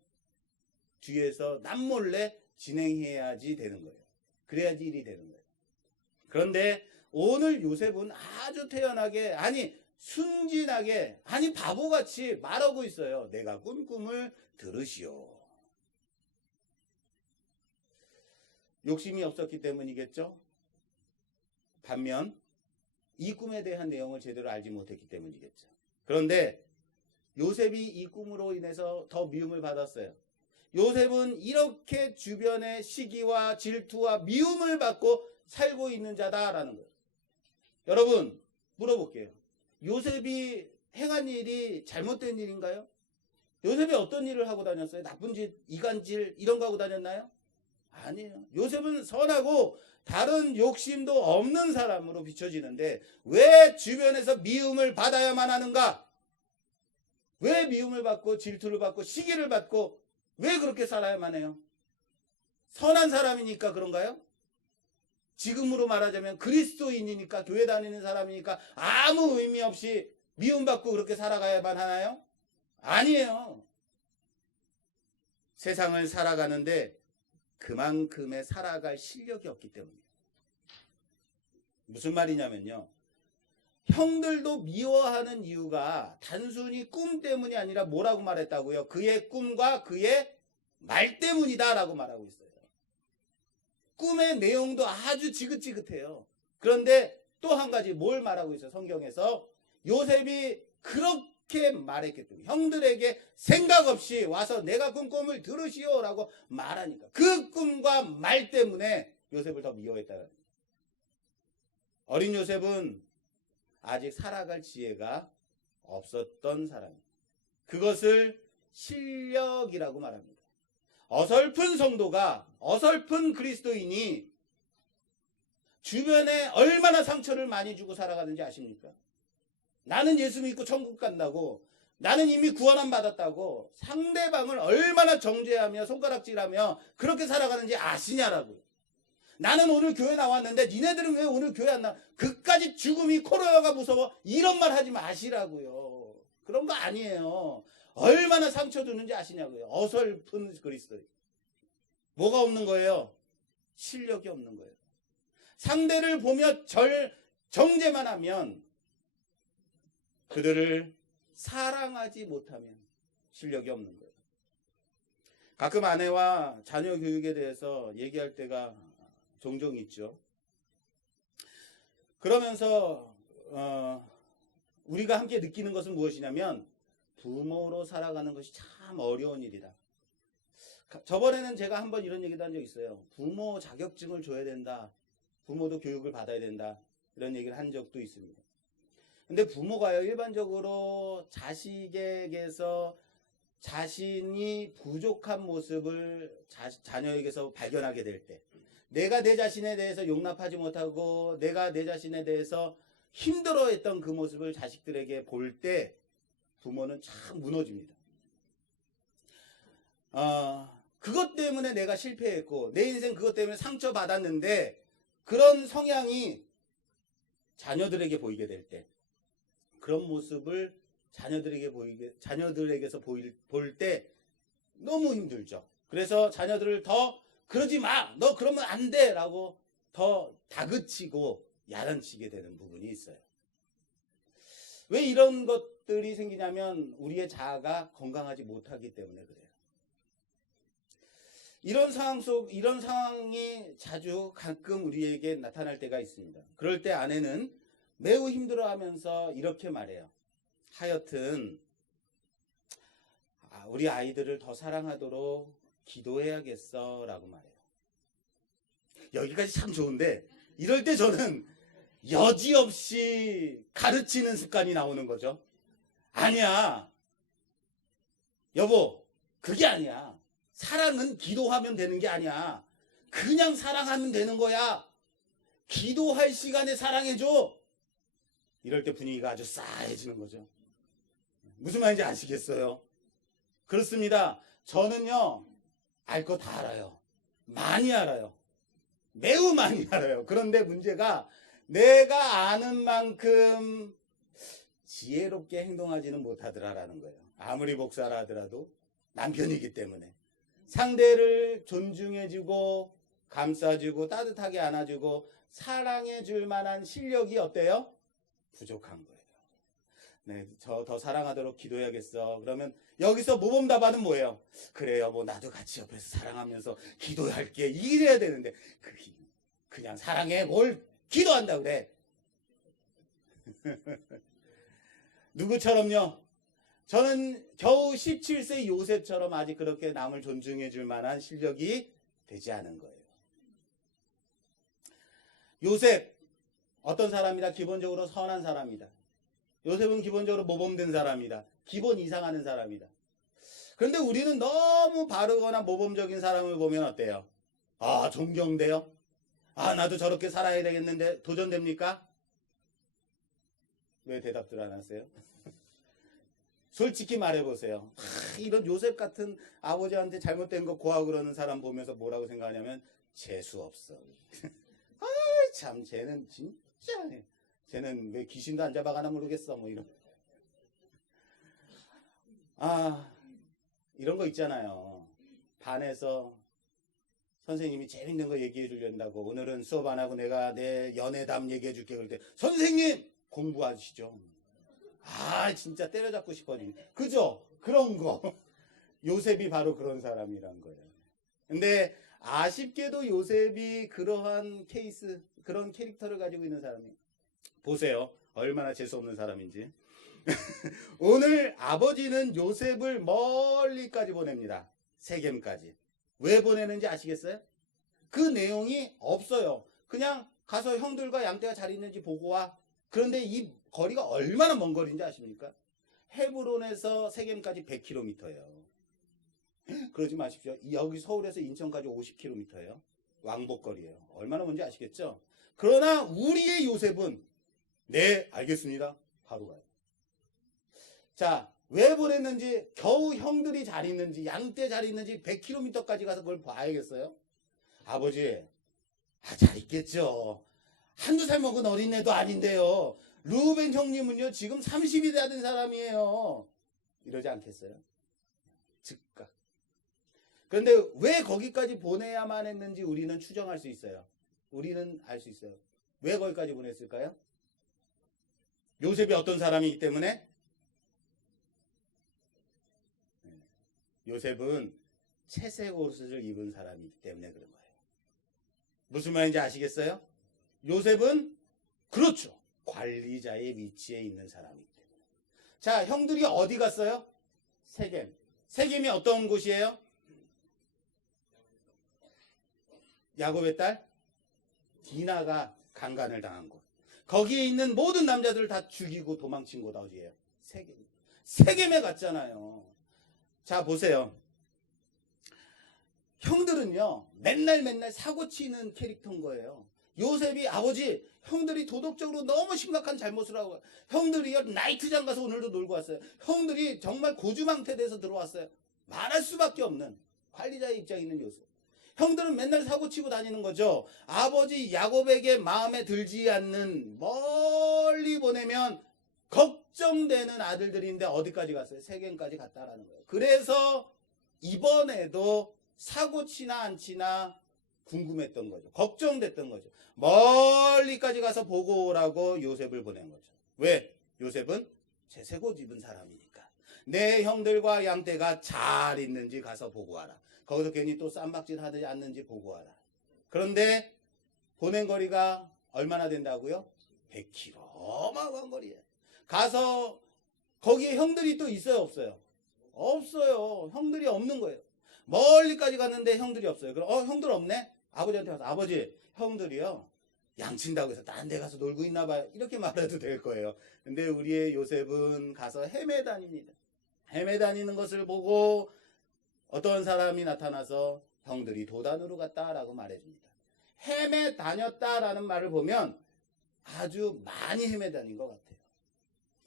뒤에서 남몰래 진행해야지 되는 거예요. 그래야지 일이 되는 거예요. 그런데 오늘 요셉은 아주 태연하게, 아니 순진하게, 아니 바보같이 말하고 있어요. 내가 꾼 꿈을 들으시오. 욕심이 없었기 때문이겠죠. 반면 이 꿈에 대한 내용을 제대로 알지 못했기 때문이겠죠. 그런데 요셉이 이 꿈으로 인해서 더 미움을 받았어요. 요셉은 이렇게 주변의 시기와 질투와 미움을 받고 살고 있는 자다라는 거예요. 여러분, 물어볼게요. 요셉이 행한 일이 잘못된 일인가요? 요셉이 어떤 일을 하고 다녔어요? 나쁜 짓, 이간질 이런 거 하고 다녔나요? 아니에요. 요셉은 선하고 다른 욕심도 없는 사람으로 비춰지는데 왜 주변에서 미움을 받아야만 하는가? 왜 미움을 받고 질투를 받고 시기를 받고 왜 그렇게 살아야만 해요? 선한 사람이니까 그런가요? 지금으로 말하자면 그리스도인이니까, 교회 다니는 사람이니까 아무 의미 없이 미움받고 그렇게 살아가야만 하나요? 아니에요. 세상을 살아가는데 그만큼의 살아갈 실력이 없기 때문이에요. 무슨 말이냐면요, 형들도 미워하는 이유가 단순히 꿈 때문이 아니라 뭐라고 말했다고요? 그의 꿈과 그의 말 때문이다 라고 말하고 있어요. 꿈의 내용도 아주 지긋지긋해요. 그런데 또 한 가지 뭘 말하고 있어요? 성경에서 요셉이 그렇게 말했기 때문에, 형들에게 생각 없이 와서 내가 꾼 꿈을 들으시오 라고 말하니까 그 꿈과 말 때문에 요셉을 더 미워했다는 거예요. 어린 요셉은 아직 살아갈 지혜가 없었던 사람이에요. 그것을 실력이라고 말합니다. 어설픈 성도가, 어설픈 그리스도인이 주변에 얼마나 상처를 많이 주고 살아가는지 아십니까? 나는 예수 믿고 천국 간다고, 나는 이미 구원함 받았다고 상대방을 얼마나 정죄하며 손가락질하며 그렇게 살아가는지 아시냐라고요. 나는 오늘 교회 나왔는데 니네들은 왜 오늘 교회 안 나와? 그까지 죽음이, 코로나가 무서워, 이런 말 하지 마시라고요. 그런 거 아니에요. 얼마나 상처 주는지 아시냐고요. 어설픈 그리스도인. 뭐가 없는 거예요? 실력이 없는 거예요. 상대를 보며 정죄만 하면, 그들을 사랑하지 못하면 실력이 없는 거예요. 가끔 아내와 자녀 교육에 대해서 얘기할 때가 종종 있죠. 그러면서 우리가 함께 느끼는 것은 무엇이냐면, 부모로 살아가는 것이 참 어려운 일이다. 저번에는 제가 한번 이런 얘기도 한 적 있어요. 부모 자격증을 줘야 된다. 부모도 교육을 받아야 된다. 이런 얘기를 한 적도 있습니다. 근데 부모가요, 일반적으로 자식에게서 자신이 부족한 모습을 자녀에게서 발견하게 될 때, 내가 내 자신에 대해서 용납하지 못하고 내가 내 자신에 대해서 힘들어했던 그 모습을 자식들에게 볼 때 부모는 참 무너집니다. 그것 때문에 내가 실패했고 내 인생 그것 때문에 상처받았는데 그런 성향이 자녀들에게 보이게 될 때, 그런 모습을 자녀들에게서 볼 때 너무 힘들죠. 그래서 자녀들을 더 그러지 마, 너 그러면 안 돼 라고 더 다그치고 야단치게 되는 부분이 있어요. 왜 이런 것들이 생기냐면 우리의 자아가 건강하지 못하기 때문에 그래요. 이런 상황이 자주 가끔 우리에게 나타날 때가 있습니다. 그럴 때 아내는 매우 힘들어하면서 이렇게 말해요. 하여튼 우리 아이들을 더 사랑하도록 기도해야겠어 라고 말해요. 여기까지 참 좋은데 이럴 때 저는 여지없이 가르치는 습관이 나오는 거죠. 아니야 여보, 그게 아니야. 사랑은 기도하면 되는 게 아니야. 그냥 사랑하면 되는 거야. 기도할 시간에 사랑해줘. 이럴 때 분위기가 아주 싸해지는 거죠. 무슨 말인지 아시겠어요? 그렇습니다. 저는요, 알 거 다 알아요. 많이 알아요. 매우 많이 알아요. 그런데 문제가 내가 아는 만큼 지혜롭게 행동하지는 못하더라라는 거예요. 아무리 목사라 하더라도 남편이기 때문에. 상대를 존중해주고 감싸주고 따뜻하게 안아주고 사랑해줄 만한 실력이 어때요? 부족한 거예요. 네, 저 더 사랑하도록 기도해야겠어. 그러면 여기서 모범답안은 뭐예요? 그래요, 뭐 나도 같이 옆에서 사랑하면서 기도할게. 이래야 되는데 그냥 사랑해. 뭘 기도한다 그래. 누구처럼요? 저는 겨우 17세 요셉처럼 아직 그렇게 남을 존중해 줄 만한 실력이 되지 않은 거예요. 요셉 어떤 사람이다? 기본적으로 선한 사람이다. 요셉은 기본적으로 모범된 사람이다. 기본 이상하는 사람이다. 그런데 우리는 너무 바르거나 모범적인 사람을 보면 어때요? 아, 존경돼요? 아, 나도 저렇게 살아야 되겠는데 도전됩니까? 왜 대답들 안 하세요? 솔직히 말해보세요. 이런 요셉 같은 아버지한테 잘못된 거 고하고 그러는 사람 보면서 뭐라고 생각하냐면 재수없어. 아, 참 쟤는 진짜 쟤는 왜 귀신도 안 잡아가나 모르겠어. 뭐 이런. 이런 거 있잖아요. 반에서 선생님이 재밌는 거 얘기해 주려고 오늘은 수업 안 하고 내가 내 연애담 얘기해 줄게. 그럴 때 선생님 공부하시죠. 진짜 때려잡고 싶어지. 그죠? 그런 거. 요셉이 바로 그런 사람이란 거예요. 근데 아쉽게도 요셉이 그러한 케이스, 그런 캐릭터를 가지고 있는 사람이에요. 보세요. 얼마나 재수없는 사람인지. 오늘 아버지는 요셉을 멀리까지 보냅니다. 세겜까지. 왜 보내는지 아시겠어요? 그 내용이 없어요. 그냥 가서 형들과 양떼가 잘 있는지 보고 와. 그런데 이 거리가 얼마나 먼 거리인지 아십니까? 헤브론에서 세겜까지 100km예요. 그러지 마십시오. 여기 서울에서 인천까지 50km예요. 왕복거리예요. 얼마나 먼지 아시겠죠? 그러나 우리의 요셉은 네, 알겠습니다. 바로 가요. 자, 왜 보냈는지, 겨우 형들이 잘 있는지, 양떼 잘 있는지 100km까지 가서 그걸 봐야겠어요? 아버지, 잘 있겠죠. 한두 살 먹은 어린애도 아닌데요. 루벤 형님은요, 지금 30이 된 사람이에요. 이러지 않겠어요? 즉각. 그런데 왜 거기까지 보내야만 했는지 우리는 추정할 수 있어요. 우리는 알 수 있어요. 왜 거기까지 보냈을까요? 요셉이 어떤 사람이기 때문에? 요셉은 채색 옷을 입은 사람이기 때문에 그런 거예요. 무슨 말인지 아시겠어요? 요셉은 그렇죠. 관리자의 위치에 있는 사람이기 때문에. 자, 형들이 어디 갔어요? 세겜. 세겜이 어떤 곳이에요? 야곱의 딸 디나가 강간을 당한 곳. 거기에 있는 모든 남자들을 다 죽이고 도망친 곳 어디예요? 세겜. 세겜에 갔잖아요. 자, 보세요. 형들은요, 맨날 사고 치는 캐릭터인 거예요. 요셉이 아버지, 형들이 도덕적으로 너무 심각한 잘못을 하고, 형들이요, 나이트장 가서 오늘도 놀고 왔어요. 형들이 정말 고주망태돼서 들어왔어요. 말할 수밖에 없는 관리자의 입장에 있는 요셉. 형들은 맨날 사고 치고 다니는 거죠. 아버지 야곱에게 마음에 들지 않는, 멀리 보내면 걱정되는 아들들인데 어디까지 갔어요? 세겜까지 갔다라는 거예요. 그래서 이번에도 사고 치나 안 치나 궁금했던 거죠. 걱정됐던 거죠. 멀리까지 가서 보고 오라고 요셉을 보낸 거죠. 왜? 요셉은 제세고 입은 사람이니까. 내 형들과 양떼가 잘 있는지 가서 보고 와라. 거기서 괜히 또 쌈박질 하지 않는지 보고 와라. 그런데 보낸 거리가 얼마나 된다고요? 100km. 어마어마한 거리예요. 가서 거기에 형들이 또 있어요, 없어요? 없어요. 형들이 없는 거예요. 멀리까지 갔는데 형들이 없어요. 그럼 형들 없네? 아버지한테 가서 아버지, 형들이요, 양친다고 해서 딴 데 가서 놀고 있나 봐요. 이렇게 말해도 될 거예요. 근데 우리의 요셉은 가서 헤매다닙니다. 헤매다니는 것을 보고 어떤 사람이 나타나서 형들이 도단으로 갔다라고 말해줍니다. 헤매다녔다라는 말을 보면 아주 많이 헤매다닌 것 같아요.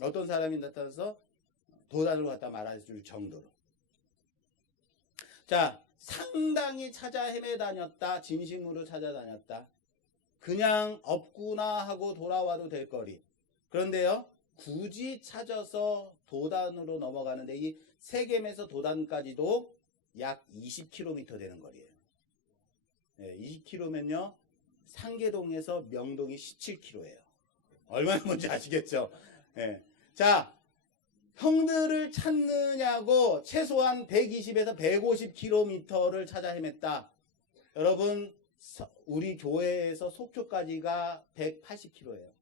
어떤 사람이 나타나서 도단으로 갔다 말해줄 정도로. 자, 상당히 찾아 헤매다녔다. 진심으로 찾아다녔다. 그냥 없구나 하고 돌아와도 될 거리. 그런데요, 굳이 찾아서 도단으로 넘어가는데 이 세겜에서 도단까지도 약 20km 되는 거리예요. 네, 20km면요, 상계동에서 명동이 17km예요. 얼마나 뭔지 아시겠죠? 네. 자, 형들을 찾느냐고 최소한 120에서 150km를 찾아 헤맸다. 여러분, 우리 교회에서 속초까지가 180km예요.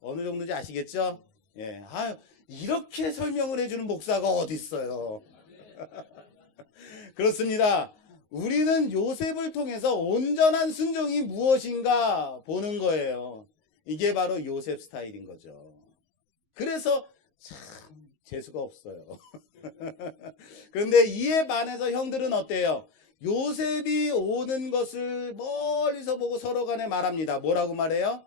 어느 정도인지 아시겠죠? 예. 아유, 이렇게 설명을 해주는 목사가 어디 있어요? 그렇습니다. 우리는 요셉을 통해서 온전한 순종이 무엇인가 보는 거예요. 이게 바로 요셉 스타일인 거죠. 그래서 참 재수가 없어요. 그런데 이에 반해서 형들은 어때요? 요셉이 오는 것을 멀리서 보고 서로 간에 말합니다. 뭐라고 말해요?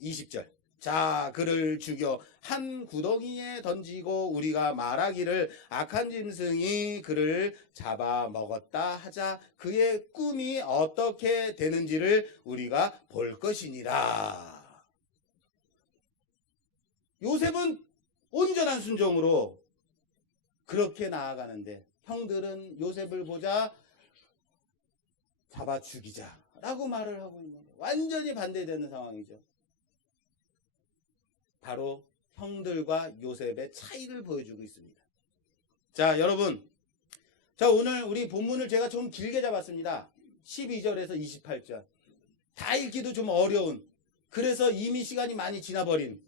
20절. 자, 그를 죽여 한 구덩이에 던지고 우리가 말하기를 악한 짐승이 그를 잡아먹었다 하자. 그의 꿈이 어떻게 되는지를 우리가 볼 것이니라. 요셉은 온전한 순종으로 그렇게 나아가는데 형들은 요셉을 보자 잡아 죽이자라고 말을 하고 있는 거예요. 완전히 반대되는 상황이죠. 바로 형들과 요셉의 차이를 보여주고 있습니다. 자, 여러분. 자, 오늘 우리 본문을 제가 좀 길게 잡았습니다. 12절에서 28절. 다 읽기도 좀 어려운. 그래서 이미 시간이 많이 지나버린.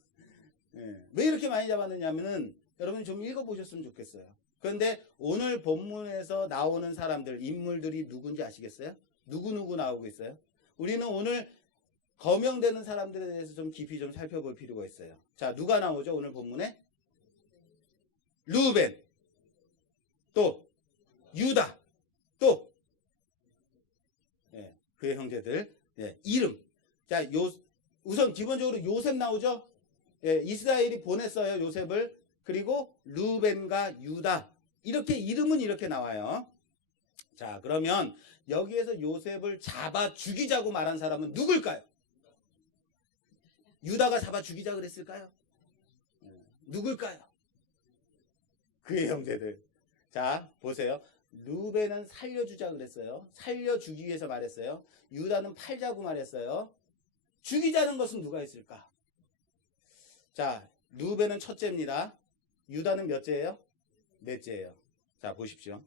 왜 이렇게 많이 잡았느냐면은 여러분이 좀 읽어보셨으면 좋겠어요. 그런데 오늘 본문에서 나오는 사람들, 인물들이 누군지 아시겠어요? 누구 나오고 있어요? 우리는 오늘 거명되는 사람들에 대해서 좀 깊이 좀 살펴볼 필요가 있어요. 자, 누가 나오죠? 오늘 본문에? 루벤, 또 유다, 또 그의 형제들, 이름. 자, 우선 기본적으로 요셉 나오죠? 이스라엘이 보냈어요, 요셉을. 그리고 루벤과 유다. 이렇게 이름은 이렇게 나와요. 자, 그러면 여기에서 요셉을 잡아 죽이자고 말한 사람은 누굴까요? 유다가 잡아 죽이자 그랬을까요? 누굴까요? 그의 형제들. 자, 보세요. 루벤은 살려주자 그랬어요. 살려주기 위해서 말했어요. 유다는 팔자고 말했어요. 죽이자는 것은 누가 있을까? 자, 루벤은 첫째입니다. 유다는 몇째예요? 넷째예요. 자, 보십시오.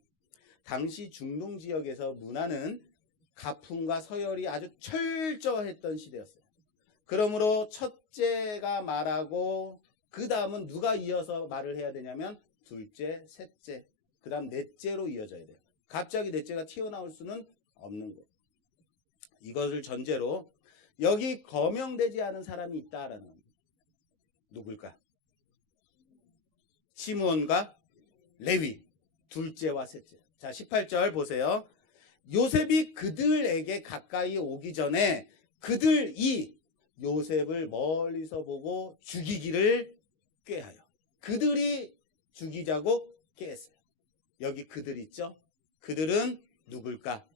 당시 중동 지역에서 문화는 가풍과 서열이 아주 철저했던 시대였어요. 그러므로 첫째가 말하고 그 다음은 누가 이어서 말을 해야 되냐면 둘째, 셋째, 그 다음 넷째로 이어져야 돼요. 갑자기 넷째가 튀어나올 수는 없는 거예요. 이것을 전제로 여기 거명되지 않은 사람이 있다라는 겁니다. 누굴까? 시므온과 레위, 둘째와 셋째. 자, 18절 보세요. 요셉이 그들에게 가까이 오기 전에 그들이 요셉을 멀리서 보고 죽이기를 꾀하여. 그들이 죽이자고 꾀했어요. 여기 그들 있죠? 그들은 누굴까?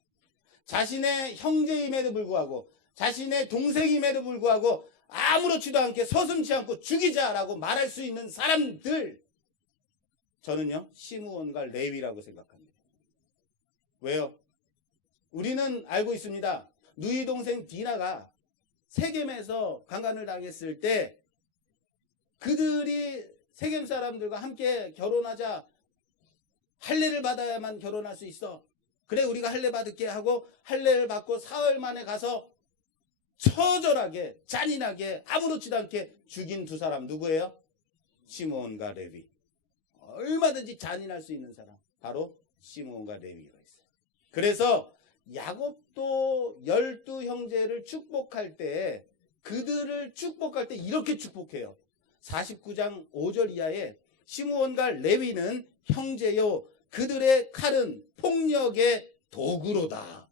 자신의 형제임에도 불구하고, 자신의 동생임에도 불구하고 아무렇지도 않게 서슴지 않고 죽이자라고 말할 수 있는 사람들. 저는요, 시므온과 레위라고 생각합니다. 왜요? 우리는 알고 있습니다. 누이 동생 디나가 세겜에서 강간을 당했을 때 그들이 세겜 사람들과 함께 결혼하자, 할례를 받아야만 결혼할 수 있어. 그래, 우리가 할례 받을게 하고 할례를 받고 사흘 만에 가서 처절하게 잔인하게 아무렇지도 않게 죽인 두 사람 누구예요? 시므온과 레위. 얼마든지 잔인할 수 있는 사람, 바로 시므온과 레위가 있어요. 그래서 야곱도 12형제를 축복할 때, 그들을 축복할 때 이렇게 축복해요. 49장 5절 이하에 시므온과 레위는 형제요, 그들의 칼은 폭력의 도구로다.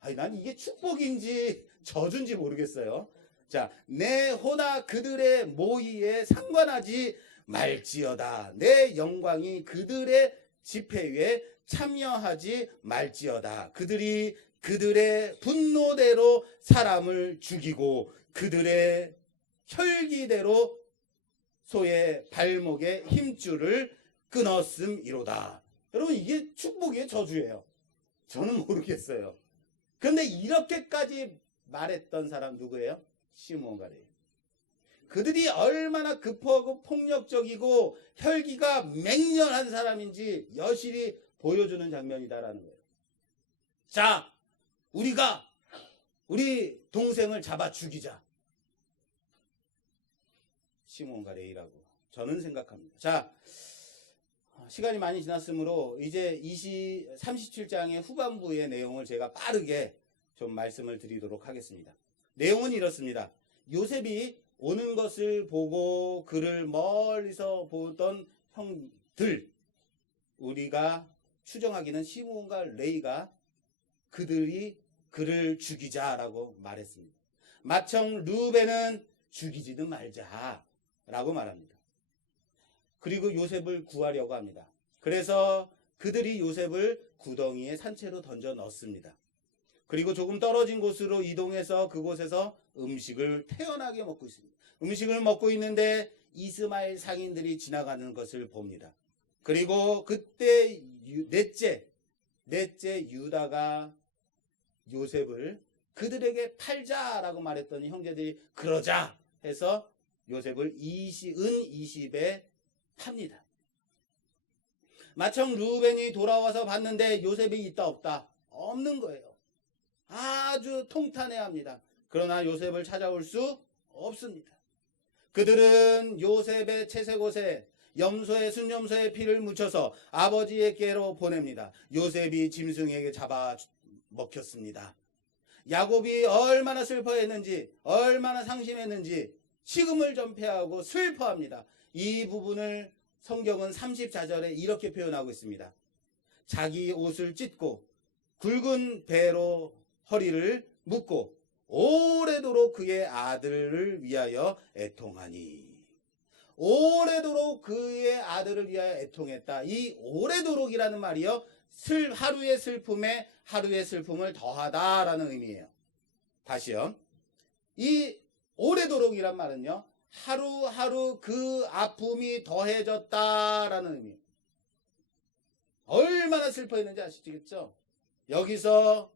아니, 난 이게 축복인지 저주인지 모르겠어요. 자, 내 호나 그들의 모의에 상관하지 말지어다. 내 영광이 그들의 집회에 참여하지 말지어다. 그들이 그들의 분노대로 사람을 죽이고 그들의 혈기대로 소의 발목에 힘줄을 끊었음이로다. 여러분, 이게 축복이에요, 저주예요? 저는 모르겠어요. 그런데 이렇게까지 말했던 사람 누구예요? 시므온과 레위. 그들이 얼마나 급하고 폭력적이고 혈기가 맹렬한 사람인지 여실히 보여주는 장면이다라는 거예요. 자, 우리가 우리 동생을 잡아 죽이자. 시므온과 레위라고 저는 생각합니다. 자, 시간이 많이 지났으므로 이제 37장의 후반부의 내용을 제가 빠르게 좀 말씀을 드리도록 하겠습니다. 내용은 이렇습니다. 요셉이 오는 것을 보고 그를 멀리서 보던 형들, 우리가 추정하기는 시므온과 레위가 그들이 그를 죽이자라고 말했습니다. 마청 르우벤은 죽이지는 말자라고 말합니다. 그리고 요셉을 구하려고 합니다. 그래서 그들이 요셉을 구덩이에 산채로 던져 넣습니다. 그리고 조금 떨어진 곳으로 이동해서 그곳에서 음식을 태연하게 먹고 있습니다. 음식을 먹고 있는데 이스마엘 상인들이 지나가는 것을 봅니다. 그리고 그때 넷째 유다가 요셉을 그들에게 팔자라고 말했더니 형제들이 그러자 해서 요셉을 은 20에 팝니다. 마청 르우벤이 돌아와서 봤는데 요셉이 있다 없다? 없는 거예요. 아주 통탄해합니다. 그러나 요셉을 찾아올 수 없습니다. 그들은 요셉의 채색옷에 염소의 순염소의 피를 묻혀서 아버지에게로 보냅니다. 요셉이 짐승에게 잡아 먹혔습니다. 야곱이 얼마나 슬퍼했는지, 얼마나 상심했는지 식음을 전폐하고 슬퍼합니다. 이 부분을 성경은 34절에 이렇게 표현하고 있습니다. 자기 옷을 찢고 굵은 배로 허리를 묶고 오래도록 그의 아들을 위하여 애통하니. 오래도록 그의 아들을 위하여 애통했다. 이 오래도록이라는 말이요, 하루의 슬픔에 하루의 슬픔을 더하다라는 의미예요. 다시요. 이 오래도록이란 말은요, 하루하루 그 아픔이 더해졌다라는 의미예요. 얼마나 슬퍼했는지 아시겠죠? 여기서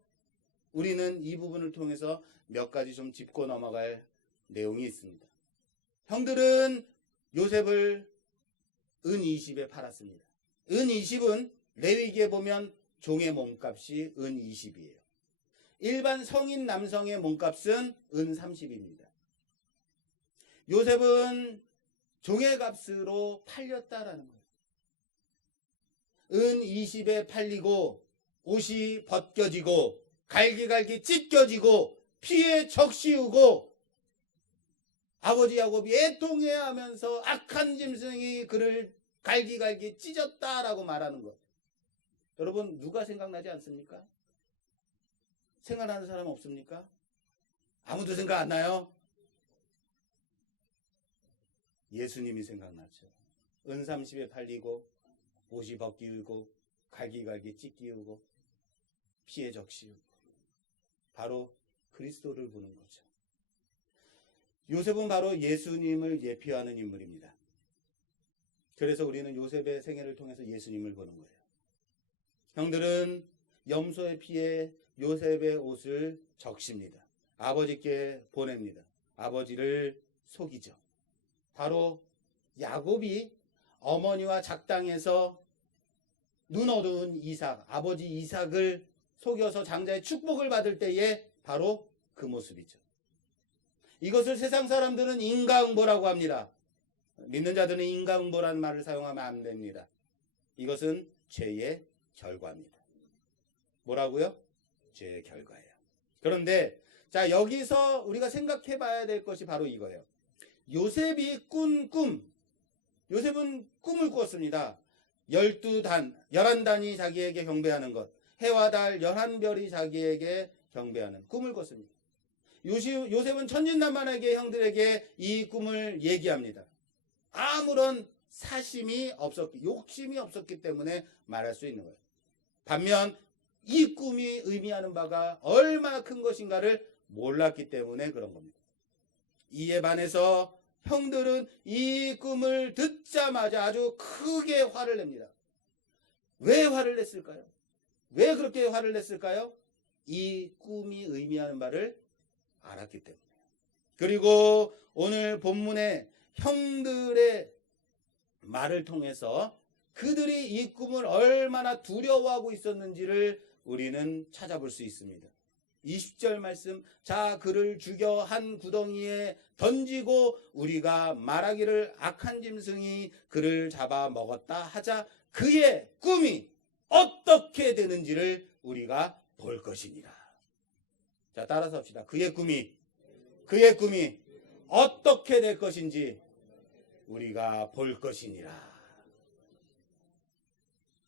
우리는 이 부분을 통해서 몇 가지 좀 짚고 넘어갈 내용이 있습니다. 형들은 요셉을 은 20에 팔았습니다. 은 20은 레위기에 보면 종의 몸값이 은 20이에요. 일반 성인 남성의 몸값은 은 30입니다. 요셉은 종의 값으로 팔렸다라는 거예요. 은 20에 팔리고 옷이 벗겨지고 갈기갈기 찢겨지고 피에 적시우고 아버지 야곱이 애통해하면서 악한 짐승이 그를 갈기갈기 찢었다라고 말하는 것. 여러분 누가 생각나지 않습니까? 생각나는 사람 없습니까? 아무도 생각 안 나요? 예수님이 생각나죠. 은삼십에 팔리고 옷이 벗기우고 갈기갈기 찢기우고 피에 적시우고 바로 그리스도를 보는 거죠. 요셉은 바로 예수님을 예표하는 인물입니다. 그래서 우리는 요셉의 생애를 통해서 예수님을 보는 거예요. 형들은 염소의 피에 요셉의 옷을 적십니다. 아버지께 보냅니다. 아버지를 속이죠. 바로 야곱이 어머니와 작당해서 눈 어두운 이삭, 아버지 이삭을 속여서 장자의 축복을 받을 때에 바로 그 모습이죠. 이것을 세상 사람들은 인과응보라고 합니다. 믿는 자들은 인과응보라는 말을 사용하면 안 됩니다. 이것은 죄의 결과입니다. 뭐라고요? 죄의 결과예요. 그런데 자, 여기서 우리가 생각해 봐야 될 것이 바로 이거예요. 요셉이 꾼 꿈. 요셉은 꿈을 꾸었습니다. 11단이 자기에게 경배하는 것. 해와 달 11별이 자기에게 경배하는 꿈을 꿨습니다. 요셉은 천진난만하게 형들에게 이 꿈을 얘기합니다. 아무런 욕심이 없었기 때문에 말할 수 있는 거예요. 반면 이 꿈이 의미하는 바가 얼마나 큰 것인가를 몰랐기 때문에 그런 겁니다. 이에 반해서 형들은 이 꿈을 듣자마자 아주 크게 화를 냅니다. 왜 화를 냈을까요? 왜 그렇게 화를 냈을까요? 이 꿈이 의미하는 바를 알았기 때문에. 그리고 오늘 본문에 형들의 말을 통해서 그들이 이 꿈을 얼마나 두려워하고 있었는지를 우리는 찾아볼 수 있습니다. 20절 말씀, 자 그를 죽여 한 구덩이에 던지고 우리가 말하기를 악한 짐승이 그를 잡아 먹었다 하자 그의 꿈이 어떻게 되는지를 우리가 볼 것이니라. 자, 따라서 합시다. 그의 꿈이 어떻게 될 것인지 우리가 볼 것이니라.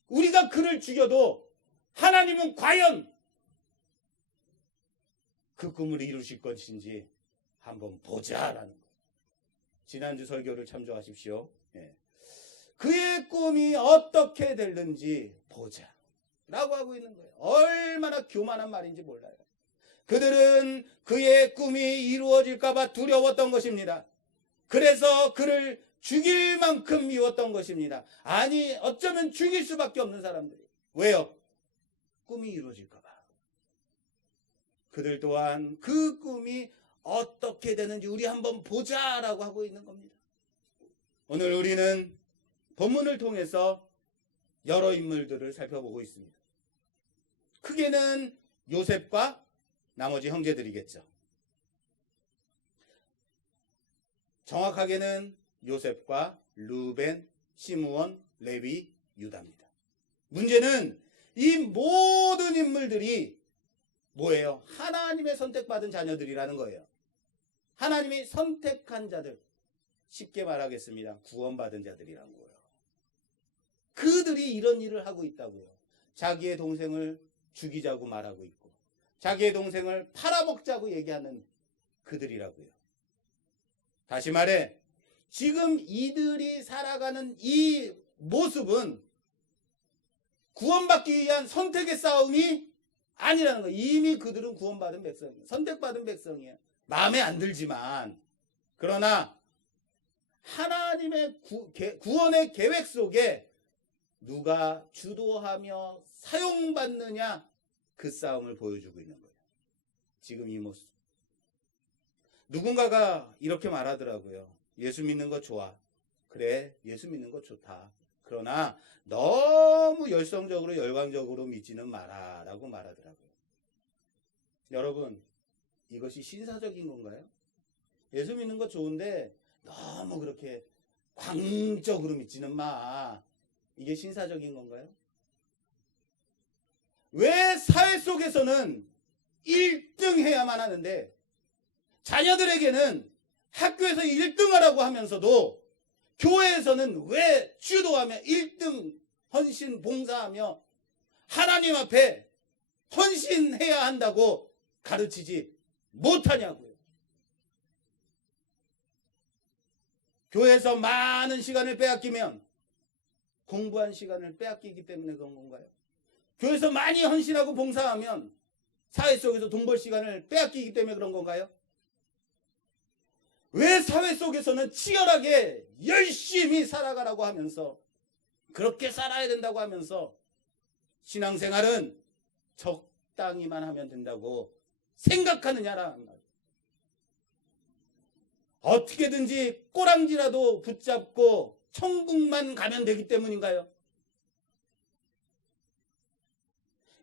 우리가 그를 죽여도 하나님은 과연 그 꿈을 이루실 것인지 한번 보자라는 거예요. 지난주 설교를 참조하십시오. 그의 꿈이 어떻게 되는지 보자 라고 하고 있는 거예요. 얼마나 교만한 말인지 몰라요. 그들은 그의 꿈이 이루어질까 봐 두려웠던 것입니다. 그래서 그를 죽일 만큼 미웠던 것입니다. 아니 어쩌면 죽일 수밖에 없는 사람들이. 왜요? 꿈이 이루어질까 봐. 그들 또한 그 꿈이 어떻게 되는지 우리 한번 보자라고 하고 있는 겁니다. 오늘 우리는 본문을 통해서 여러 인물들을 살펴보고 있습니다. 크게는 요셉과 나머지 형제들이겠죠. 정확하게는 요셉과 루벤, 시므온, 레위, 유다입니다. 문제는 이 모든 인물들이 뭐예요? 하나님의 선택받은 자녀들이라는 거예요. 하나님이 선택한 자들, 쉽게 말하겠습니다. 구원받은 자들이라는 거예요. 그들이 이런 일을 하고 있다고요. 자기의 동생을 죽이자고 말하고 있고 자기의 동생을 팔아먹자고 얘기하는 그들이라고요. 다시 말해 지금 이들이 살아가는 이 모습은 구원받기 위한 선택의 싸움이 아니라는 거예요. 이미 그들은 구원받은 백성이에요. 선택받은 백성이에요. 마음에 안 들지만 그러나 하나님의 구원의 계획 속에 누가 주도하며 사용받느냐 그 싸움을 보여주고 있는 거예요. 지금 이 모습. 누군가가 이렇게 말하더라고요. 예수 믿는 거 좋아. 그래, 예수 믿는 거 좋다. 그러나 너무 열성적으로 열광적으로 믿지는 마라 라고 말하더라고요. 여러분, 이것이 신사적인 건가요? 예수 믿는 거 좋은데 너무 그렇게 광적으로 믿지는 마. 이게 신사적인 건가요? 왜 사회 속에서는 1등 해야만 하는데 자녀들에게는 학교에서 1등 하라고 하면서도 교회에서는 왜 주도하며 1등 헌신 봉사하며 하나님 앞에 헌신해야 한다고 가르치지 못하냐고요. 교회에서 많은 시간을 빼앗기면 공부한 시간을 빼앗기기 때문에 그런 건가요? 교회에서 많이 헌신하고 봉사하면 사회 속에서 돈 벌 시간을 빼앗기기 때문에 그런 건가요? 왜 사회 속에서는 치열하게 열심히 살아가라고 하면서 그렇게 살아야 된다고 하면서 신앙생활은 적당히만 하면 된다고 생각하느냐라는 말이에요. 어떻게든지 꼬랑지라도 붙잡고 천국만 가면 되기 때문인가요?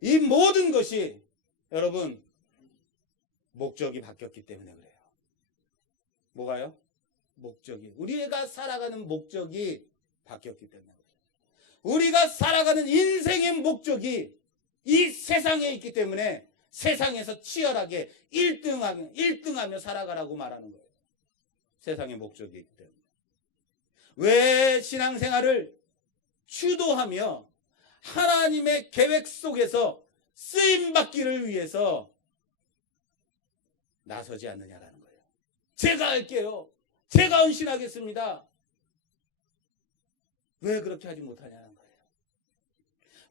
이 모든 것이 여러분 목적이 바뀌었기 때문에 그래요. 뭐가요? 목적이. 우리가 살아가는 목적이 바뀌었기 때문에 그래요. 우리가 살아가는 인생의 목적이 이 세상에 있기 때문에 세상에서 치열하게 1등하며 살아가라고 말하는 거예요. 세상의 목적이 있기 때문에. 왜 신앙생활을 주도하며 하나님의 계획 속에서 쓰임받기를 위해서 나서지 않느냐라는 거예요. 제가 할게요. 제가 헌신하겠습니다. 왜 그렇게 하지 못하냐는 거예요.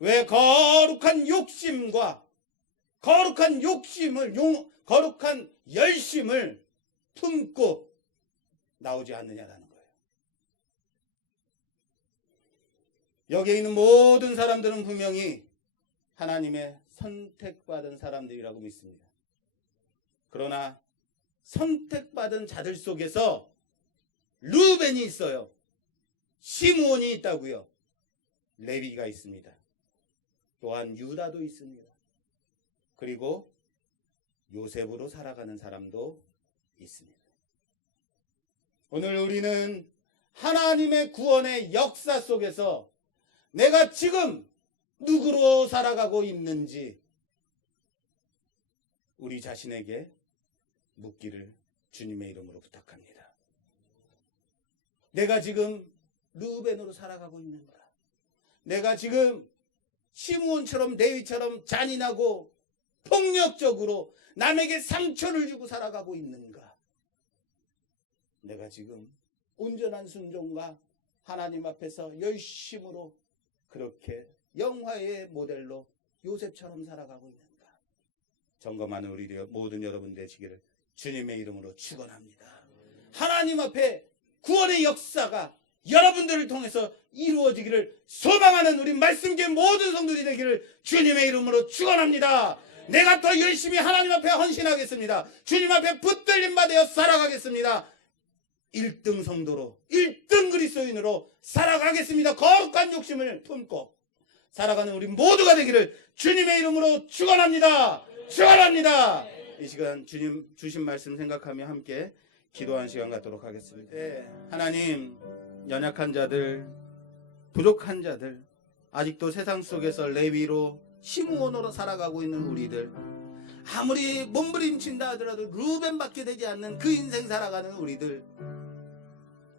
왜 거룩한 욕심과 거룩한 열심을 품고 나오지 않느냐라는 거예요. 여기에 있는 모든 사람들은 분명히 하나님의 선택받은 사람들이라고 믿습니다. 그러나 선택받은 자들 속에서 루벤이 있어요. 시므온이 있다고요. 레위가 있습니다. 또한 유다도 있습니다. 그리고 요셉으로 살아가는 사람도 있습니다. 오늘 우리는 하나님의 구원의 역사 속에서 내가 지금 누구로 살아가고 있는지 우리 자신에게 묻기를 주님의 이름으로 부탁합니다. 내가 지금 르우벤으로 살아가고 있는가? 내가 지금 시므온처럼 레위처럼 잔인하고 폭력적으로 남에게 상처를 주고 살아가고 있는가? 내가 지금 온전한 순종과 하나님 앞에서 열심으로 그렇게 영화의 모델로 요셉처럼 살아가고 있는가? 점검하는 우리 모든 여러분 되시기를 주님의 이름으로 축원합니다. 하나님 앞에 구원의 역사가 여러분들을 통해서 이루어지기를 소망하는 우리 말씀계 모든 성도들이 되기를 주님의 이름으로 축원합니다. 내가 더 열심히 하나님 앞에 헌신하겠습니다. 주님 앞에 붙들림 받아 살아가겠습니다. 1등 성도로 1등 그리스도인으로 살아가겠습니다. 거룩한 욕심을 품고 살아가는 우리 모두가 되기를 주님의 이름으로 축원합니다. 축원합니다. 이 시간 주님 주신 말씀 생각하며 함께 기도하는 시간 갖도록 하겠습니다. 하나님, 연약한 자들, 부족한 자들, 아직도 세상 속에서 레위로 시므온으로 살아가고 있는 우리들, 아무리 몸부림친다 하더라도 루벤밖에 되지 않는 그 인생 살아가는 우리들,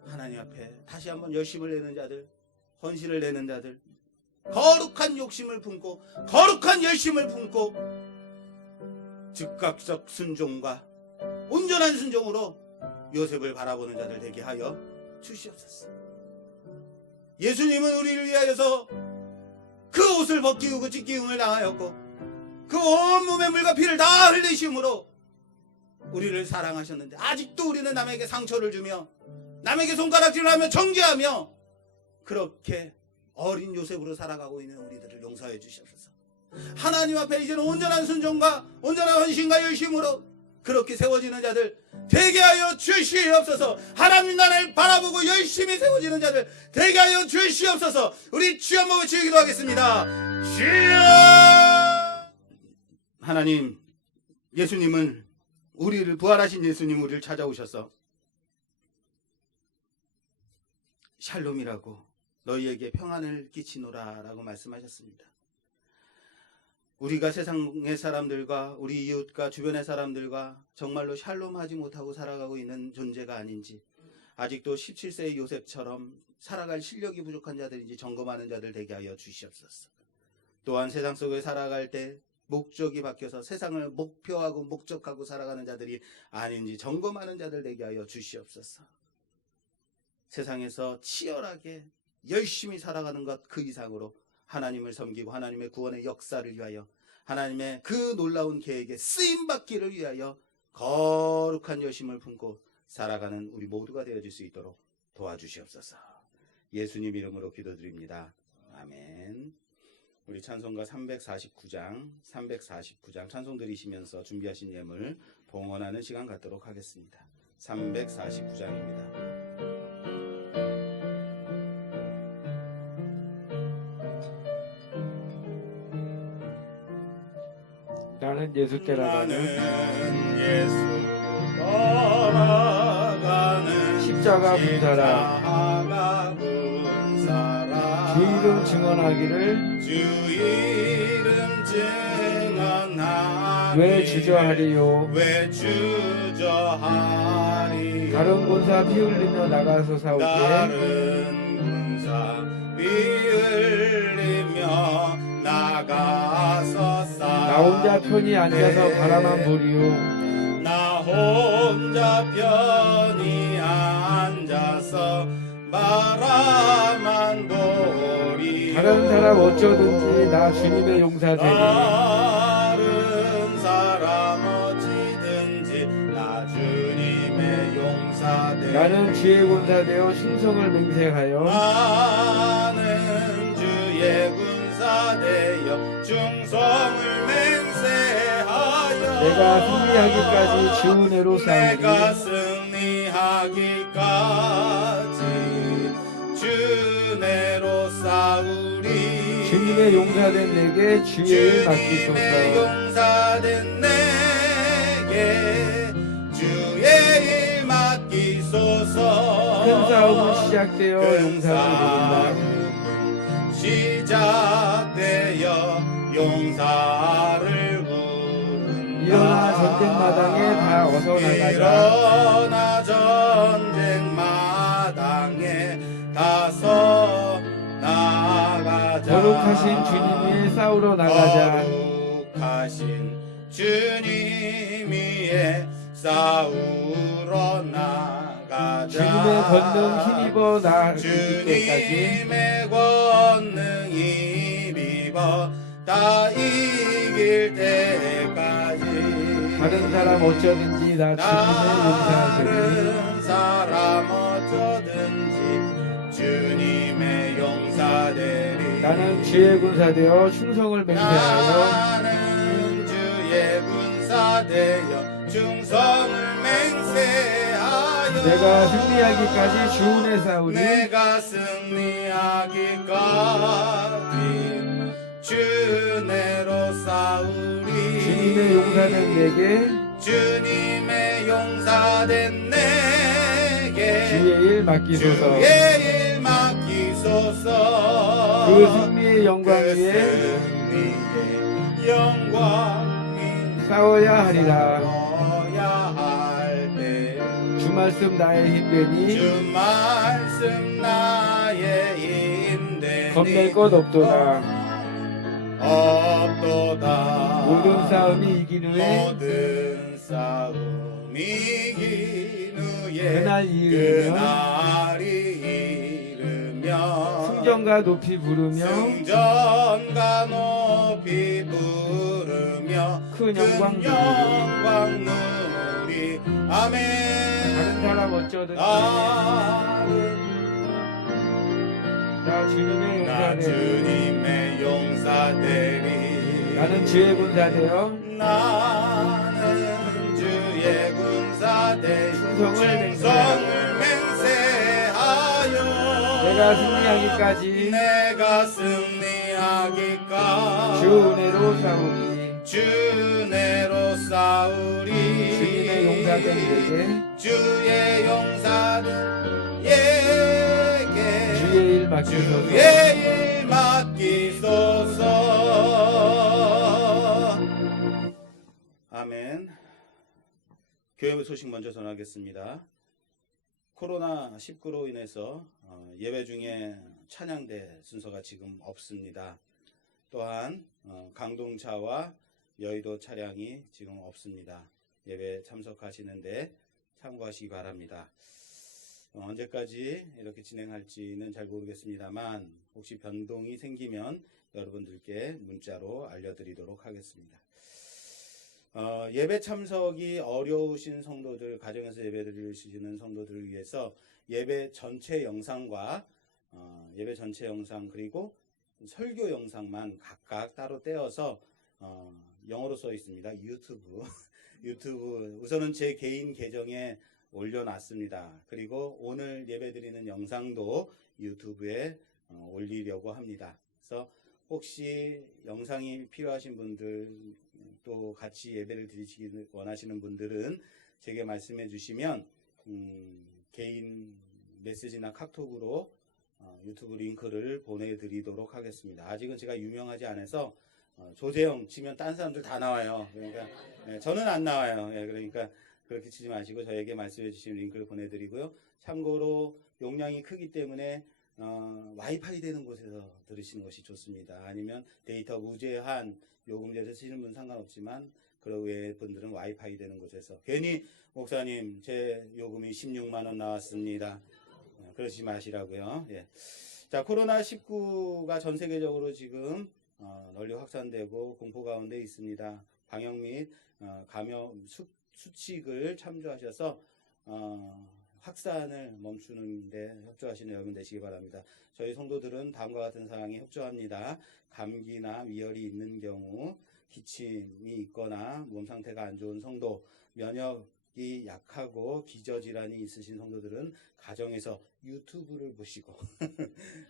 하나님 앞에 다시 한번 열심을 내는 자들, 헌신을 내는 자들, 거룩한 욕심을 품고 거룩한 열심을 품고 즉각적 순종과 온전한 순종으로 요셉을 바라보는 자들 되게 하여 주시옵소서. 예수님은 우리를 위하여서 그 옷을 벗기우고 찢기움을 당하였고 그 온몸의 물과 피를 다 흘리심으로 우리를 사랑하셨는데 아직도 우리는 남에게 상처를 주며 남에게 손가락질을 하며 정죄하며 그렇게 어린 요셉으로 살아가고 있는 우리들을 용서해 주시옵소서. 하나님 앞에 이제는 온전한 순종과 온전한 헌신과 열심으로 그렇게 세워지는 자들 되게 하여 주시옵소서. 하나님 나라를 바라보고 열심히 세워지는 자들 되게 하여 주시옵소서. 우리 주여 한번 외치기도 하겠습니다. 주여! 하나님, 예수님은 우리를 부활하신 예수님 우리를 찾아오셔서 샬롬이라고 너희에게 평안을 끼치노라 라고 말씀하셨습니다. 우리가 세상의 사람들과 우리 이웃과 주변의 사람들과 정말로 샬롬하지 못하고 살아가고 있는 존재가 아닌지, 아직도 17세의 요셉처럼 살아갈 실력이 부족한 자들인지 점검하는 자들 되게 하여 주시옵소서. 또한 세상 속에 살아갈 때 목적이 바뀌어서 세상을 목표하고 목적하고 살아가는 자들이 아닌지 점검하는 자들 되게 하여 주시옵소서. 세상에서 치열하게 열심히 살아가는 것 그 이상으로 하나님을 섬기고 하나님의 구원의 역사를 위하여 하나님의 그 놀라운 계획에 쓰임받기를 위하여 거룩한 열심을 품고 살아가는 우리 모두가 되어질 수 있도록 도와주시옵소서. 예수님 이름으로 기도드립니다. 아멘. 우리 찬송가 349장 찬송 드리시면서 준비하신 예물 봉헌하는 시간 갖도록 하겠습니다. 349장입니다. 나는 예수 따라가는 예수 따라가는 십자가 군사라 주 이름 증언하기를 주 이름 증언하기를 왜 주저하리요 왜 주저하리요 다른 군사 피 흘리며 나가서 싸우기에 다른 군사 피 흘리며 나가서 싸우기에 나 혼자 편히 앉아서 바라만 보리요 나 혼자 편히 앉아서 바라만 보리 다른 사람 어쩌든지 나 주님의 용사되니 다른 사람 어찌든지 나 주님의 용사되니 나는 주의 군사되어 충성을 맹세하여 나는 주의 군사되어 충성을 맹세하여 내가 승리하기까지 주 은혜로 내가 싸우리 승리하기까지 주 은혜로 싸우리 주님의 용사된 내게 주의 일 주님의 맡기소서 용사된 내게 주의 일 맡기소서 큰 싸움은 시작되어 큰 용사를 부른다 싸움은 시작되어 용사를 부른다 일어나 전쟁마당에 다 어서 나가자 일어나 전쟁마당에 다서 나가자 거룩하신 주님 위에 싸우러 나가자 거룩하신 주님 위에 싸우러 나가자 주님의 권능 힘입어 이길 때까지 주님의 권능 힘입어 다 이길 때까지 다른 사람 어쩌든지 나 주님의 용사되니 다른 사람 어쩌든지 주님의 용사되리 나는 주의 군사되어 충성을 맹세하여 나는 주의 군사되어 충성을 맹세하여 내가 승리하기까지 주 은혜 싸우니 내가 승리하기까지 주 은혜로 싸우리 주님의 용사된 내게 주님의 용사된 내게 주의 일 맡기소서 주의 일 맡기소서 그 승리의 영광 그 위에 승리의 영광 위에 싸워야 하리라 싸워야 할때 주 말씀 나의 힘되니 주 말씀 나의 힘되니 겁낼 것 없도다 없도다 모든 싸움이 이긴 후에 모든 싸움 이긴 후에 그날 이르면 그날이 이르면 승전과 높이 부르며 승전가 높이 부르며 큰 영광 누리리. 영광 누리 아멘 다른 사람 어쩌든지 나 주님의 나 용사되니 주님의 용사되리 나는 주의 군사되어 나는 주의 군사되어 충성을 맹세하여 내가 승리하기까지 내가 승리하기까지 주 은혜로 싸우니 주 은혜로 싸우리 주님의 용사된 내게 주의 용사된 주의 일 맡기소서 주의 일 맡기소서 아멘. 교회 소식 먼저 전하겠습니다. 코로나19로 인해서 예배 중에 찬양대 순서가 지금 없습니다. 또한 강동차와 여의도 차량이 지금 없습니다. 예배 참석하시는데 참고하시기 바랍니다. 언제까지 이렇게 진행할지는 잘 모르겠습니다만 혹시 변동이 생기면 여러분들께 문자로 알려드리도록 하겠습니다. 예배 참석이 어려우신 성도들, 가정에서 예배 드리시는 성도들을 위해서 예배 전체 영상과 예배 전체 영상 그리고 설교 영상만 각각 따로 떼어서 영어로 써 있습니다. 유튜브 우선은 제 개인 계정에 올려놨습니다. 그리고 오늘 예배 드리는 영상도 유튜브에 올리려고 합니다. 그래서 혹시 영상이 필요하신 분들 또 같이 예배를 드리시기 원하시는 분들은 제게 말씀해 주시면 개인 메시지나 카톡으로 유튜브 링크를 보내드리도록 하겠습니다. 아직은 제가 유명하지 않아서 조재영 치면 딴 사람들 다 나와요. 그러니까 저는 안 나와요. 그러니까 그렇게 치지 마시고 저에게 말씀해 주신 링크를 보내드리고요. 참고로 용량이 크기 때문에 와이파이 되는 곳에서 들으시는 것이 좋습니다. 아니면 데이터 무제한 요금제를 쓰시는 분은 상관없지만 그런 외의 분들은 와이파이 되는 곳에서 괜히 목사님 제 요금이 16만 원 나왔습니다. 그러지 마시라고요. 예. 자, 코로나19가 전 세계적으로 지금 널리 확산되고 공포 가운데 있습니다. 방역 및 감염 수칙을 참조하셔서 확산을 멈추는 데 협조하시는 여러분 되시기 바랍니다. 저희 성도들은 다음과 같은 사항에 협조합니다. 감기나 위열이 있는 경우, 기침이 있거나 몸 상태가 안 좋은 성도, 면역이 약하고 기저질환이 있으신 성도들은 가정에서 유튜브를 보시고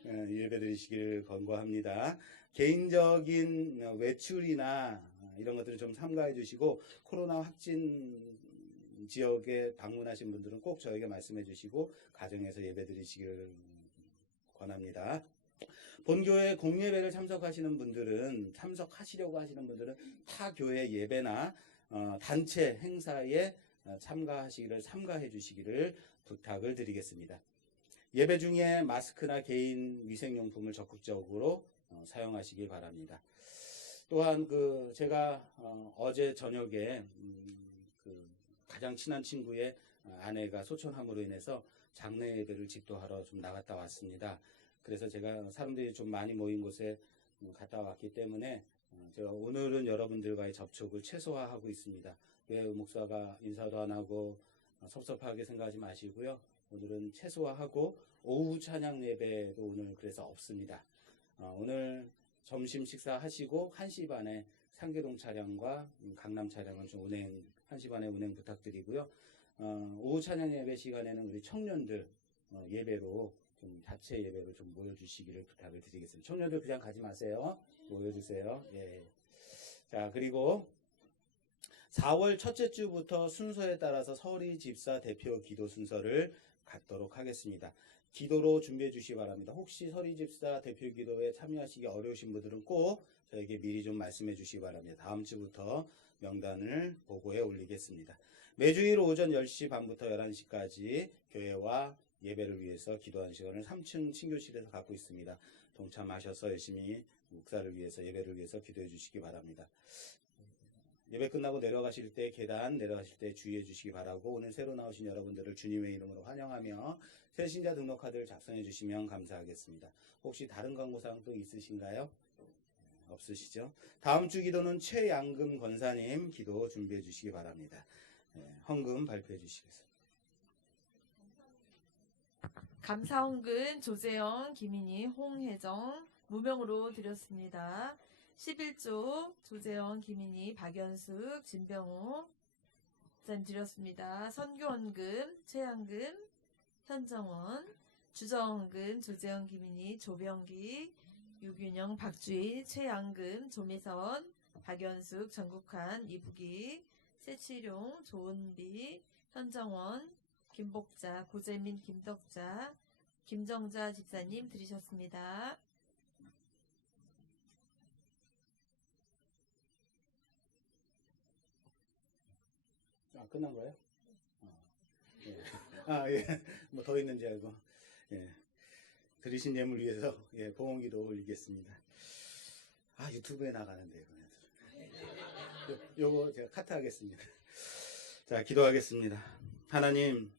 예배 드리시길 권고합니다. 개인적인 외출이나 이런 것들을 좀 삼가해 주시고 코로나 확진 지역에 방문하신 분들은 꼭 저에게 말씀해 주시고 가정에서 예배 드리시기를 권합니다. 본교회 공예배를 참석하시려고 하시는 분들은 타 교회 예배나 단체 행사에 참가하시기를 삼가해 주시기를 부탁을 드리겠습니다. 예배 중에 마스크나 개인 위생용품을 적극적으로 사용하시기 바랍니다. 또한 제가 어제 저녁에 가장 친한 친구의 아내가 소천함으로 인해서 장례 예배를 집도하러 좀 나갔다 왔습니다. 그래서 제가 사람들이 좀 많이 모인 곳에 갔다 왔기 때문에 제가 오늘은 여러분들과의 접촉을 최소화하고 있습니다. 왜 목사가 인사도 안 하고 섭섭하게 생각하지 마시고요. 오늘은 최소화하고 오후 찬양 예배도 오늘 그래서 없습니다. 오늘 점심 식사하시고 1시 반에 상계동 차량과 강남 차량은 좀 1시 반에 운행 부탁드리고요. 오후 찬양 예배 시간에는 우리 청년들 예배로 좀 자체 예배로 좀 모여주시기를 부탁을 드리겠습니다. 청년들 그냥 가지 마세요. 모여주세요. 예. 자, 그리고 4월 첫째 주부터 순서에 따라서 서리 집사 대표 기도 순서를 갖도록 하겠습니다. 기도로 준비해 주시기 바랍니다. 혹시 서리 집사 대표 기도에 참여하시기 어려우신 분들은 꼭 저에게 미리 좀 말씀해 주시기 바랍니다. 다음 주부터 명단을 보고에 올리겠습니다. 매주일 오전 10시 반부터 11시까지 교회와 예배를 위해서 기도하는 시간을 3층 친교실에서 갖고 있습니다. 동참하셔서 열심히 목사를 위해서 예배를 위해서 기도해 주시기 바랍니다. 예배 끝나고 내려가실 때 계단 내려가실 때 주의해 주시기 바라고 오늘 새로 나오신 여러분들을 주님의 이름으로 환영하며 새신자 등록카드를 작성해 주시면 감사하겠습니다. 혹시 다른 광고사항 또 있으신가요? 없으시죠? 다음 주 기도는 최양금 권사님 기도 준비해 주시기 바랍니다. 헌금 발표해 주시겠습니다. 감사헌금 조재영, 김인희, 홍혜정 무명으로 드렸습니다. 11조 조재영, 김인희, 박연숙, 진병호 전 드렸습니다. 선교헌금 최양금, 현정원, 주정헌금 조재영, 김인희, 조병기, 유균영, 박주희, 최양금, 조미선, 박연숙, 전국한, 이부기, 세치룡, 조은비, 현정원, 김복자, 고재민, 김덕자, 김정자 집사님 드리셨습니다. 끝난 거예요? 네. 아, 예. 뭐 더 있는지 알고. 예. 드리신 예물 위해서 예, 봉헌기도 올리겠습니다. 아, 유튜브에 나가는데요. 요거 제가 카트하겠습니다. 자, 기도하겠습니다. 하나님,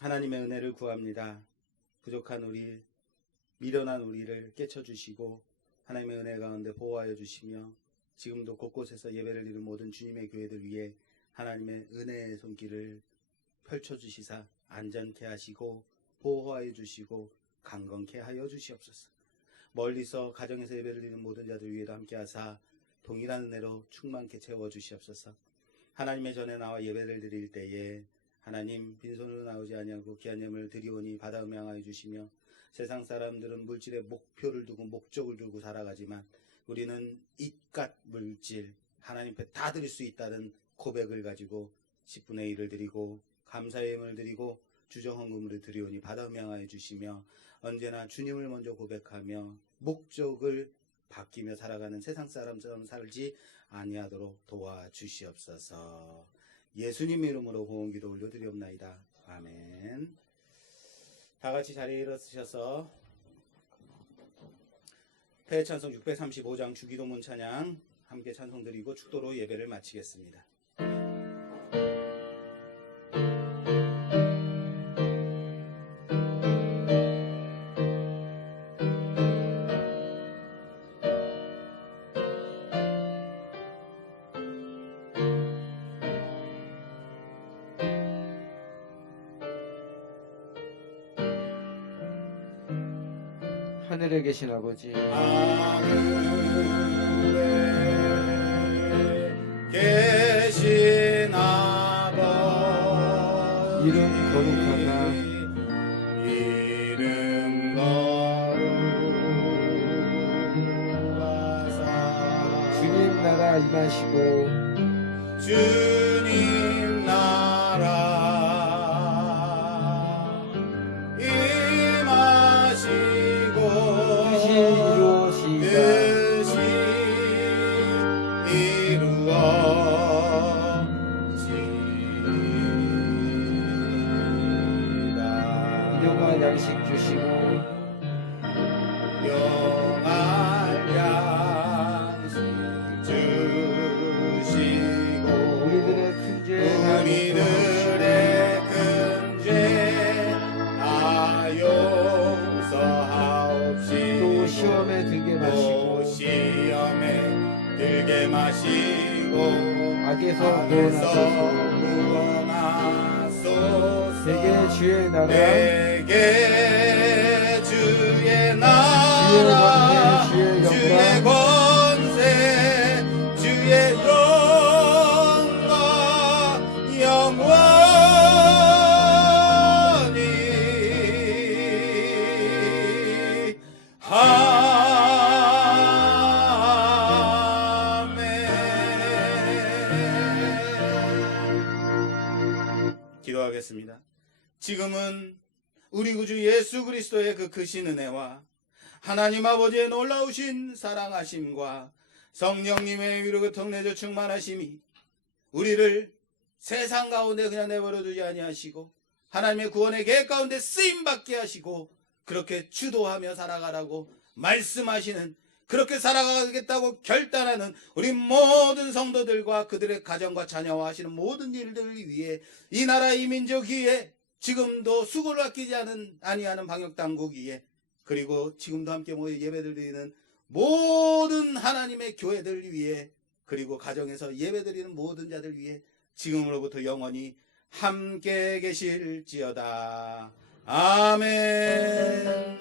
하나님의 은혜를 구합니다. 부족한 우리, 미련한 우리를 깨쳐주시고 하나님의 은혜 가운데 보호하여 주시며 지금도 곳곳에서 예배를 드리는 모든 주님의 교회들 위해 하나님의 은혜의 손길을 펼쳐주시사 안전케 하시고 보호하여 주시고 강건케 하여 주시옵소서. 멀리서 가정에서 예배를 드리는 모든 자들 위에도 함께 하사 동일한 은혜로 충만케 채워주시옵소서. 하나님의 전에 나와 예배를 드릴 때에 하나님 빈손으로 나오지 아니하고 귀한 예물을 드리오니 받아 음양하여 주시며 세상 사람들은 물질의 목표를 두고 목적을 두고 살아가지만 우리는 이깟 물질 하나님 앞에 다 드릴 수 있다는 고백을 가지고 10분의 1을 드리고 감사의 예물을 드리고 주정헌금을 드리오니 받아 음양하여 주시며 언제나 주님을 먼저 고백하며 목적을 바뀌며 살아가는 세상 사람처럼 살지 아니하도록 도와주시옵소서. 예수님 이름으로 봉헌기도 올려드리옵나이다. 아멘. 다 같이 자리에 일어서셔서 폐찬송 635장 주기도문 찬양 함께 찬송드리고 축도로 예배를 마치겠습니다. 하늘에 계신 아버지, 하늘에 계신 아버지 이름 거룩하다 이름 거룩하사 주님 나라 임하시고 주님 나라 뜻이 이루어지이다. 뜻이 이루어지이다. 영원한 양식 주시고 영원한 양식 주시고 우리들의 큰 죄 우리들의 큰 죄 다 용서하옵시고 또 시험에 들게 또 마시고 시험에 들게 마시고 악에서 악에서 구원하소서. 구원하소서. 내게 주의 나라 내게 주의 나라 주의 권세 주의 영광 영원히 아멘. 기도하겠습니다. 지금은 우리 구주 예수 그리스도의 그 크신 은혜와 하나님 아버지의 놀라우신 사랑하심과 성령님의 위로 통내져 충만하심이 우리를 세상 가운데 그냥 내버려 두지 아니하시고 하나님의 구원의 계획 가운데 쓰임받게 하시고 그렇게 주도하며 살아가라고 말씀하시는, 그렇게 살아가겠다고 결단하는 우리 모든 성도들과 그들의 가정과 자녀와 하시는 모든 일들을 위해 이 나라 이 민족 위에 지금도 수고를 아끼지 아니하는 방역당국 위에 그리고 지금도 함께 모여 예배를 드리는 모든 하나님의 교회들 위해 그리고 가정에서 예배 드리는 모든 자들 위해 지금으로부터 영원히 함께 계실지어다. 아멘.